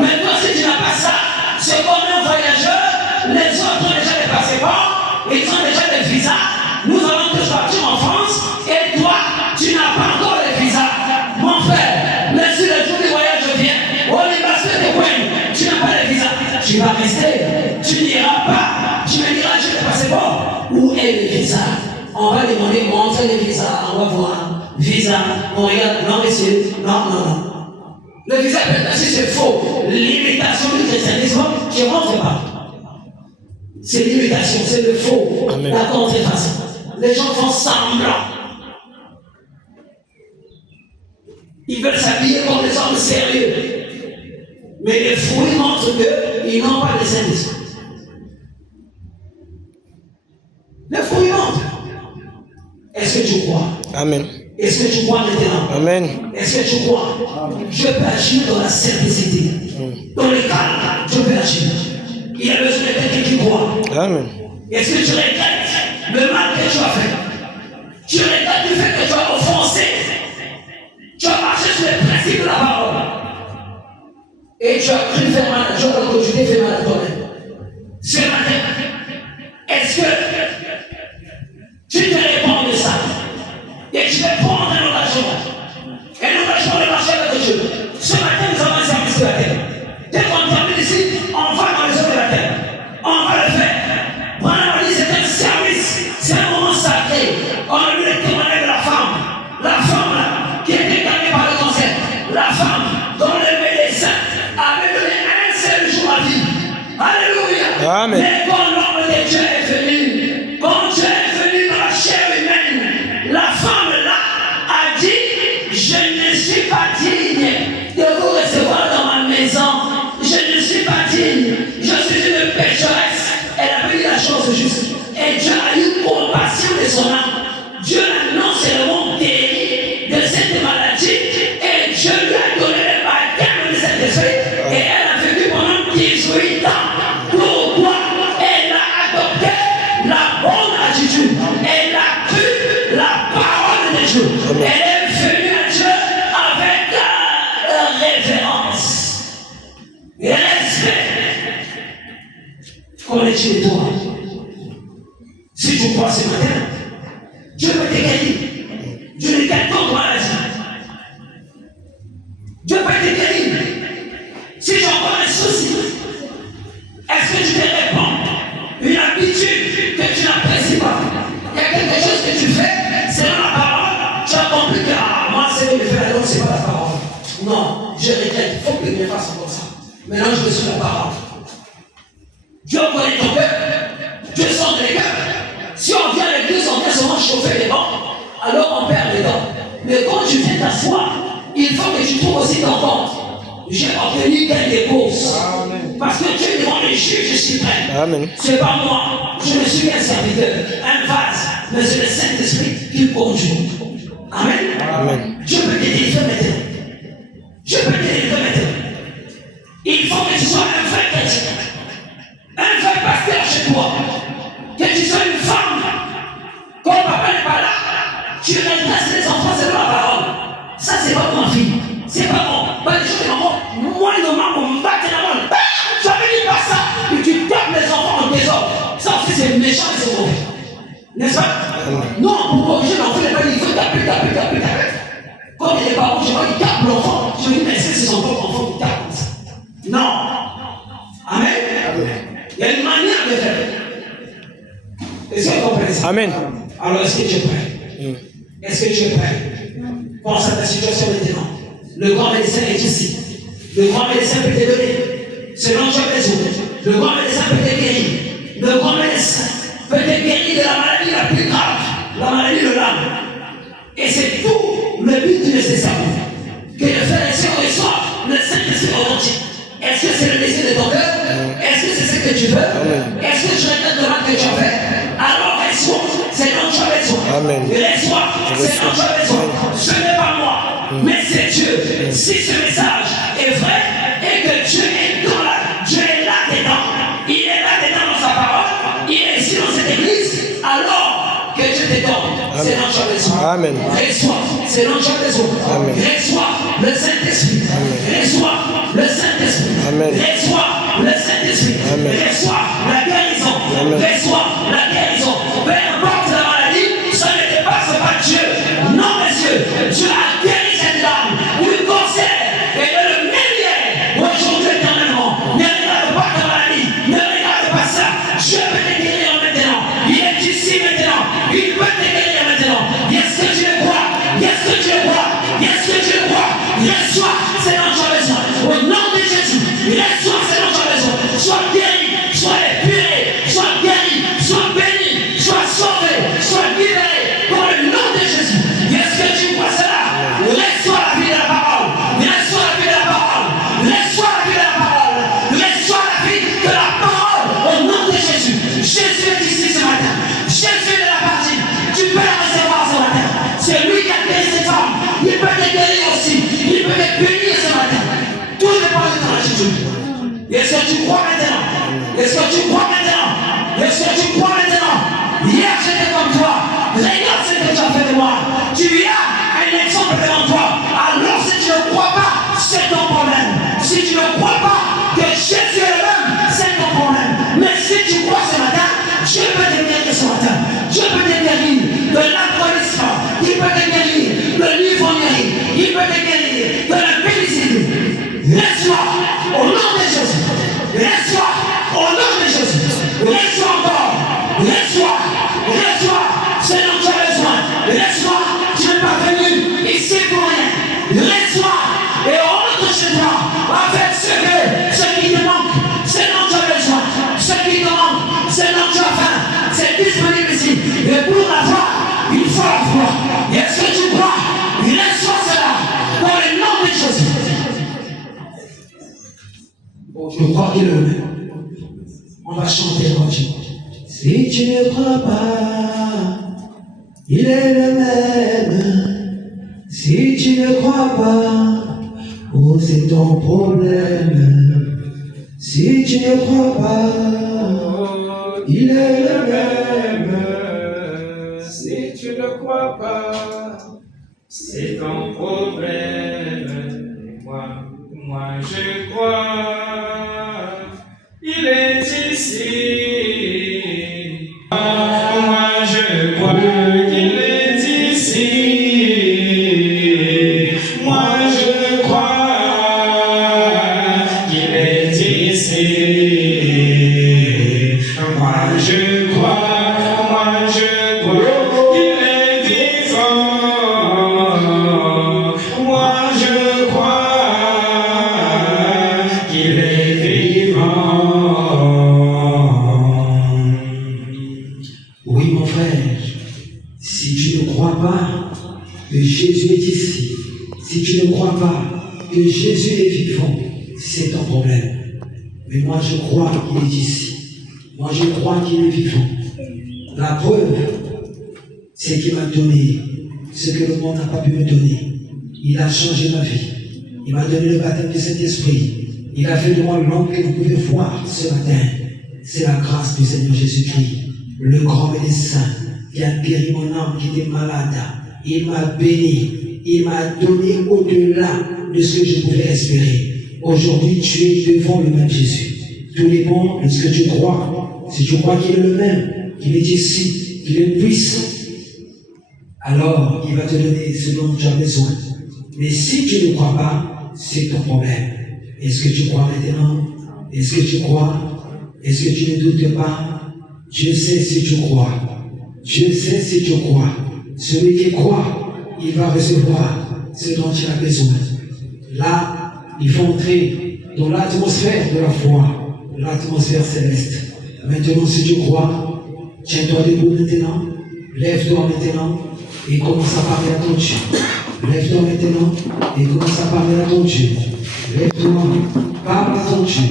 Mais toi, si tu n'as pas ça, c'est comme un voyageur. Les autres ont déjà des passeports, ils ont déjà des visas. Nous allons tous partir en France. Et toi, tu n'as pas encore les visas. Mon frère, mais si le jour du voyage vient, on est passé de point. Tu n'as pas les visas. Tu vas rester. Tu n'iras pas. Tu me diras, j'ai les passeports. Où est le visa? On va demander, montre les visas. On va voir. Visa. On regarde. Non, monsieur. Non, non, non. Le visa, si c'est faux, l'imitation du christianisme, tu ne rentres pas. C'est l'imitation, c'est le faux. Amen. La contrefaçon. Les gens font semblant. Ils veulent s'habiller comme des hommes sérieux. Mais les fruits montrent qu'ils n'ont pas de Saint-Esprit. Les fruits montrent. Est-ce que tu crois? Amen. Est-ce que tu crois maintenant? Amen. Est-ce que tu crois? Dieu peut agir dans la simplicité. Dans le calme, Dieu peut agir. Il a besoin de quelqu'un qui croit. Amen. Est-ce que tu regrettes le mal que tu as fait? Tu regrettes le fait que tu as offensé. Tu as marché sur les principes de la parole. Et tu as cru faire mal à Dieu alors que tu t'es fait mal à toi-même. Ce matin, est-ce que tu te réponds de ça? Et tu veux prendre un engagement. Un engagement de marcher avec Dieu. Ce matin, nous avons un service de la terre. Dès qu'on termine ici, on va dans les eaux de la terre. On va le faire. Branham dit c'est un service. C'est un moment sacré. On a vu le témoignage de la femme. La femme là, qui était gagnée par le cancer. La femme dont le médecin avait donné un seul jour à vivre. Alléluia. Amen. Mais quand l'homme de Dieu est venu, quand Dieu est venu dans la chair humaine, la femme là a dit, je ne suis pas digne de vous recevoir dans ma maison. Je ne suis pas digne. Je suis une pécheresse. Elle a dit la chose juste. Et Dieu a eu compassion de son âme. Dieu l'a non seulement guéri de cette maladie, et Dieu lui a donné le baptême de cet esprit. Et elle a vécu pendant 18 ans. Pourquoi? Elle a adopté la bonne attitude. Elle a cru la parole de Dieu. Elle est venue à Dieu avec révérence et respect. Connais-tu toi? Si tu crois ce matin, Dieu peut te guérir. Dieu ne gagne pas de maladie. Dieu peut te guérir. Si tu as encore un souci, est-ce que tu te réponds? Une habitude que tu n'apprécies pas. Il y a quelque chose que tu fais, c'est dans la parole. Tu as compris que moi c'est le faire, donc c'est pas la parole. Non, je regrette. Il faut que je fasse comme ça. Maintenant je suis la parole. Dieu connaît ton cœur. Dieu sonde les cœurs. Si on vient à l'église, on vient seulement chauffer les bancs, alors on perd les dents. Mais quand tu fais ta foi, il faut que tu trouves aussi ton compte. J'ai obtenu gain des courses. Parce que Dieu est devant les juges suprêmes. Amen. C'est pas moi. Je ne suis qu'un serviteur, un vase, mais c'est le Saint-Esprit qui conduit. Amen. Amen. Je peux te délivrer maintenant. Je peux te délivrer maintenant. Il faut que tu sois un vrai chrétien, un vrai pasteur chez toi, que tu sois une femme. Quand papa n'est pas là, tu redresses les enfants selon la parole. Ça, c'est pas ma fille. C'est pas bon. Pas les choses de maman. Moi, le maman, me battre la main. Tu avais dit pas ça. Et tu tapes les enfants en désordre. Ça aussi, c'est méchant et c'est mauvais. N'est-ce pas? Non, pour corriger l'enfant, il n'est pas dit, il faut taper. Comme les parents, je vois, ils tapent l'enfant. Je me dis, mais c'est son propre enfant qui tape comme ça. Non. Amen. Il y a une manière de faire. Est-ce que vous comprenez ça? Amen. Alors, est-ce que tu es prêt? Est-ce que tu es prêt? Pense à ta situation maintenant. Le grand médecin est ici. Le grand médecin peut te donner ce dont tu as besoin. Le grand médecin peut te guérir. Le grand médecin peut te guérir de la maladie la plus grave, la maladie de l'âme. Et c'est tout le but de ces sermons. Que le frère et sœur reçoivent le Saint-Esprit authentique. Est-ce que c'est le désir de ton cœur? Est-ce que c'est ce que tu veux? Est-ce que tu regrettes le mal que tu as fait? Alors reçois, c'est dont tu as besoin. Reçois, c'est dont tu as besoin. Ce n'est pas moi, mais c'est Dieu. Si ce message est vrai et que Dieu est là-dedans, il est là-dedans dans sa parole, il est ici dans cette église, alors que Dieu te donne, c'est dont tu as besoin. Reçois, c'est dont tu as besoin. Reçois le Saint-Esprit. Reçois le Saint-Esprit. Reçois le Saint-Esprit. Reçois la guérison. Reçois la guérison. Peu importe la maladie, ça ne dépasse pas Dieu. Non, messieurs, Dieu a guéri cette dame du cancer et de le millier. Aujourd'hui, éternellement, ne regarde pas ta maladie, ne regarde pas ça. Dieu peut te guérir maintenant. Il est ici maintenant. Il peut te guérir maintenant. Est-ce que tu le crois? Est-ce que tu le crois? Est-ce que tu le crois? Reçois, c'est dont tu as besoin. Au nom de Jésus, reçois, c'est dont tu as besoin. Sois guéri, sois épuré, sois guéri, sois béni, sois sauvé, sois libéré dans le nom de Jésus. Est-ce que tu crois cela? Reçois la vie de la parole. Reçois la vie de la parole. Reçois la vie de la parole. Reçois la vie de la parole au nom de Jésus. Jésus est ici ce matin. Jésus est de la partie. Tu peux la recevoir ce matin. C'est lui qui a guéri cette femme. Il peut te guérir aussi. Il peut te bénir ce matin. Tout dépend de ton attitude. Est-ce que tu crois maintenant? Est-ce que tu crois maintenant? Est-ce que tu crois maintenant? Hier j'étais comme toi. Regarde ce que tu as fait de moi. Tu as un exemple devant toi. Alors si tu ne crois pas, c'est ton problème. Si tu ne crois pas que Jésus est le même, c'est ton problème. Mais si tu crois ce matin, Dieu peut te guérir ce matin. Dieu peut te guérir de l'alcoolisme. Il peut te guérir de l'ivrognerie. Il peut te guérir de la pénicilline. Reçois au nom de Jésus. Reçois au nom de Jésus. Reçois encore. Reçois. Reçois. C'est dont tu as besoin. Reçois. Tu n'es pas venu ici pour rien. Reçois et rentre chez toi avec ce qui te manque. C'est dont tu as besoin. Ce qui te manque. C'est dont tu as faim. C'est disponible ici. Et pour l'avoir, il faut la foi. Est-ce que tu crois? Reçois cela dans le nom de Jésus. Je crois qu'il est le même. On va chanter devant Dieu. Si tu ne crois pas, il est le même. Si tu ne crois pas, oh c'est ton problème. Si tu ne crois pas, il est le même. Si tu ne crois pas, c'est ton problème. Moi je crois, il est ici. Moi je crois qu'il est ici. Moi je crois qu'il est ici. Moi je crois qu'il est vivant. Moi je crois qu'il est vivant. Oui, mon frère, si tu ne crois pas que Jésus est ici, si tu ne crois pas que Jésus est vivant, c'est ton problème. Mais moi, je crois qu'il est ici. Moi, je crois qu'il est vivant. La preuve, c'est qu'il m'a donné ce que le monde n'a pas pu me donner. Il a changé ma vie. Il m'a donné le baptême du Saint-Esprit. Il a fait de moi l'homme que vous pouvez voir ce matin. C'est la grâce du Seigneur Jésus-Christ, le grand médecin qui a guéri mon âme qui était malade. Il m'a béni. Il m'a donné au-delà de ce que je pouvais espérer. Aujourd'hui, tu es devant le même Jésus. Tout dépend de ce que tu crois. Si tu crois qu'il est le même, qu'il est ici, qu'il est puissant, alors il va te donner ce dont tu as besoin. Mais si tu ne crois pas, c'est ton problème. Est-ce que tu crois maintenant? Est-ce que tu crois? Est-ce que tu ne doutes pas? Dieu sait si tu crois. Dieu sait si tu crois. Celui qui croit, il va recevoir ce dont tu as besoin. Là, il faut entrer dans l'atmosphère de la foi, l'atmosphère céleste. Maintenant, si tu crois, tiens-toi debout maintenant, lève-toi maintenant et commence à parler à ton Dieu. Lève-toi maintenant et commence à parler à ton Dieu. Lève-toi, parle à ton Dieu.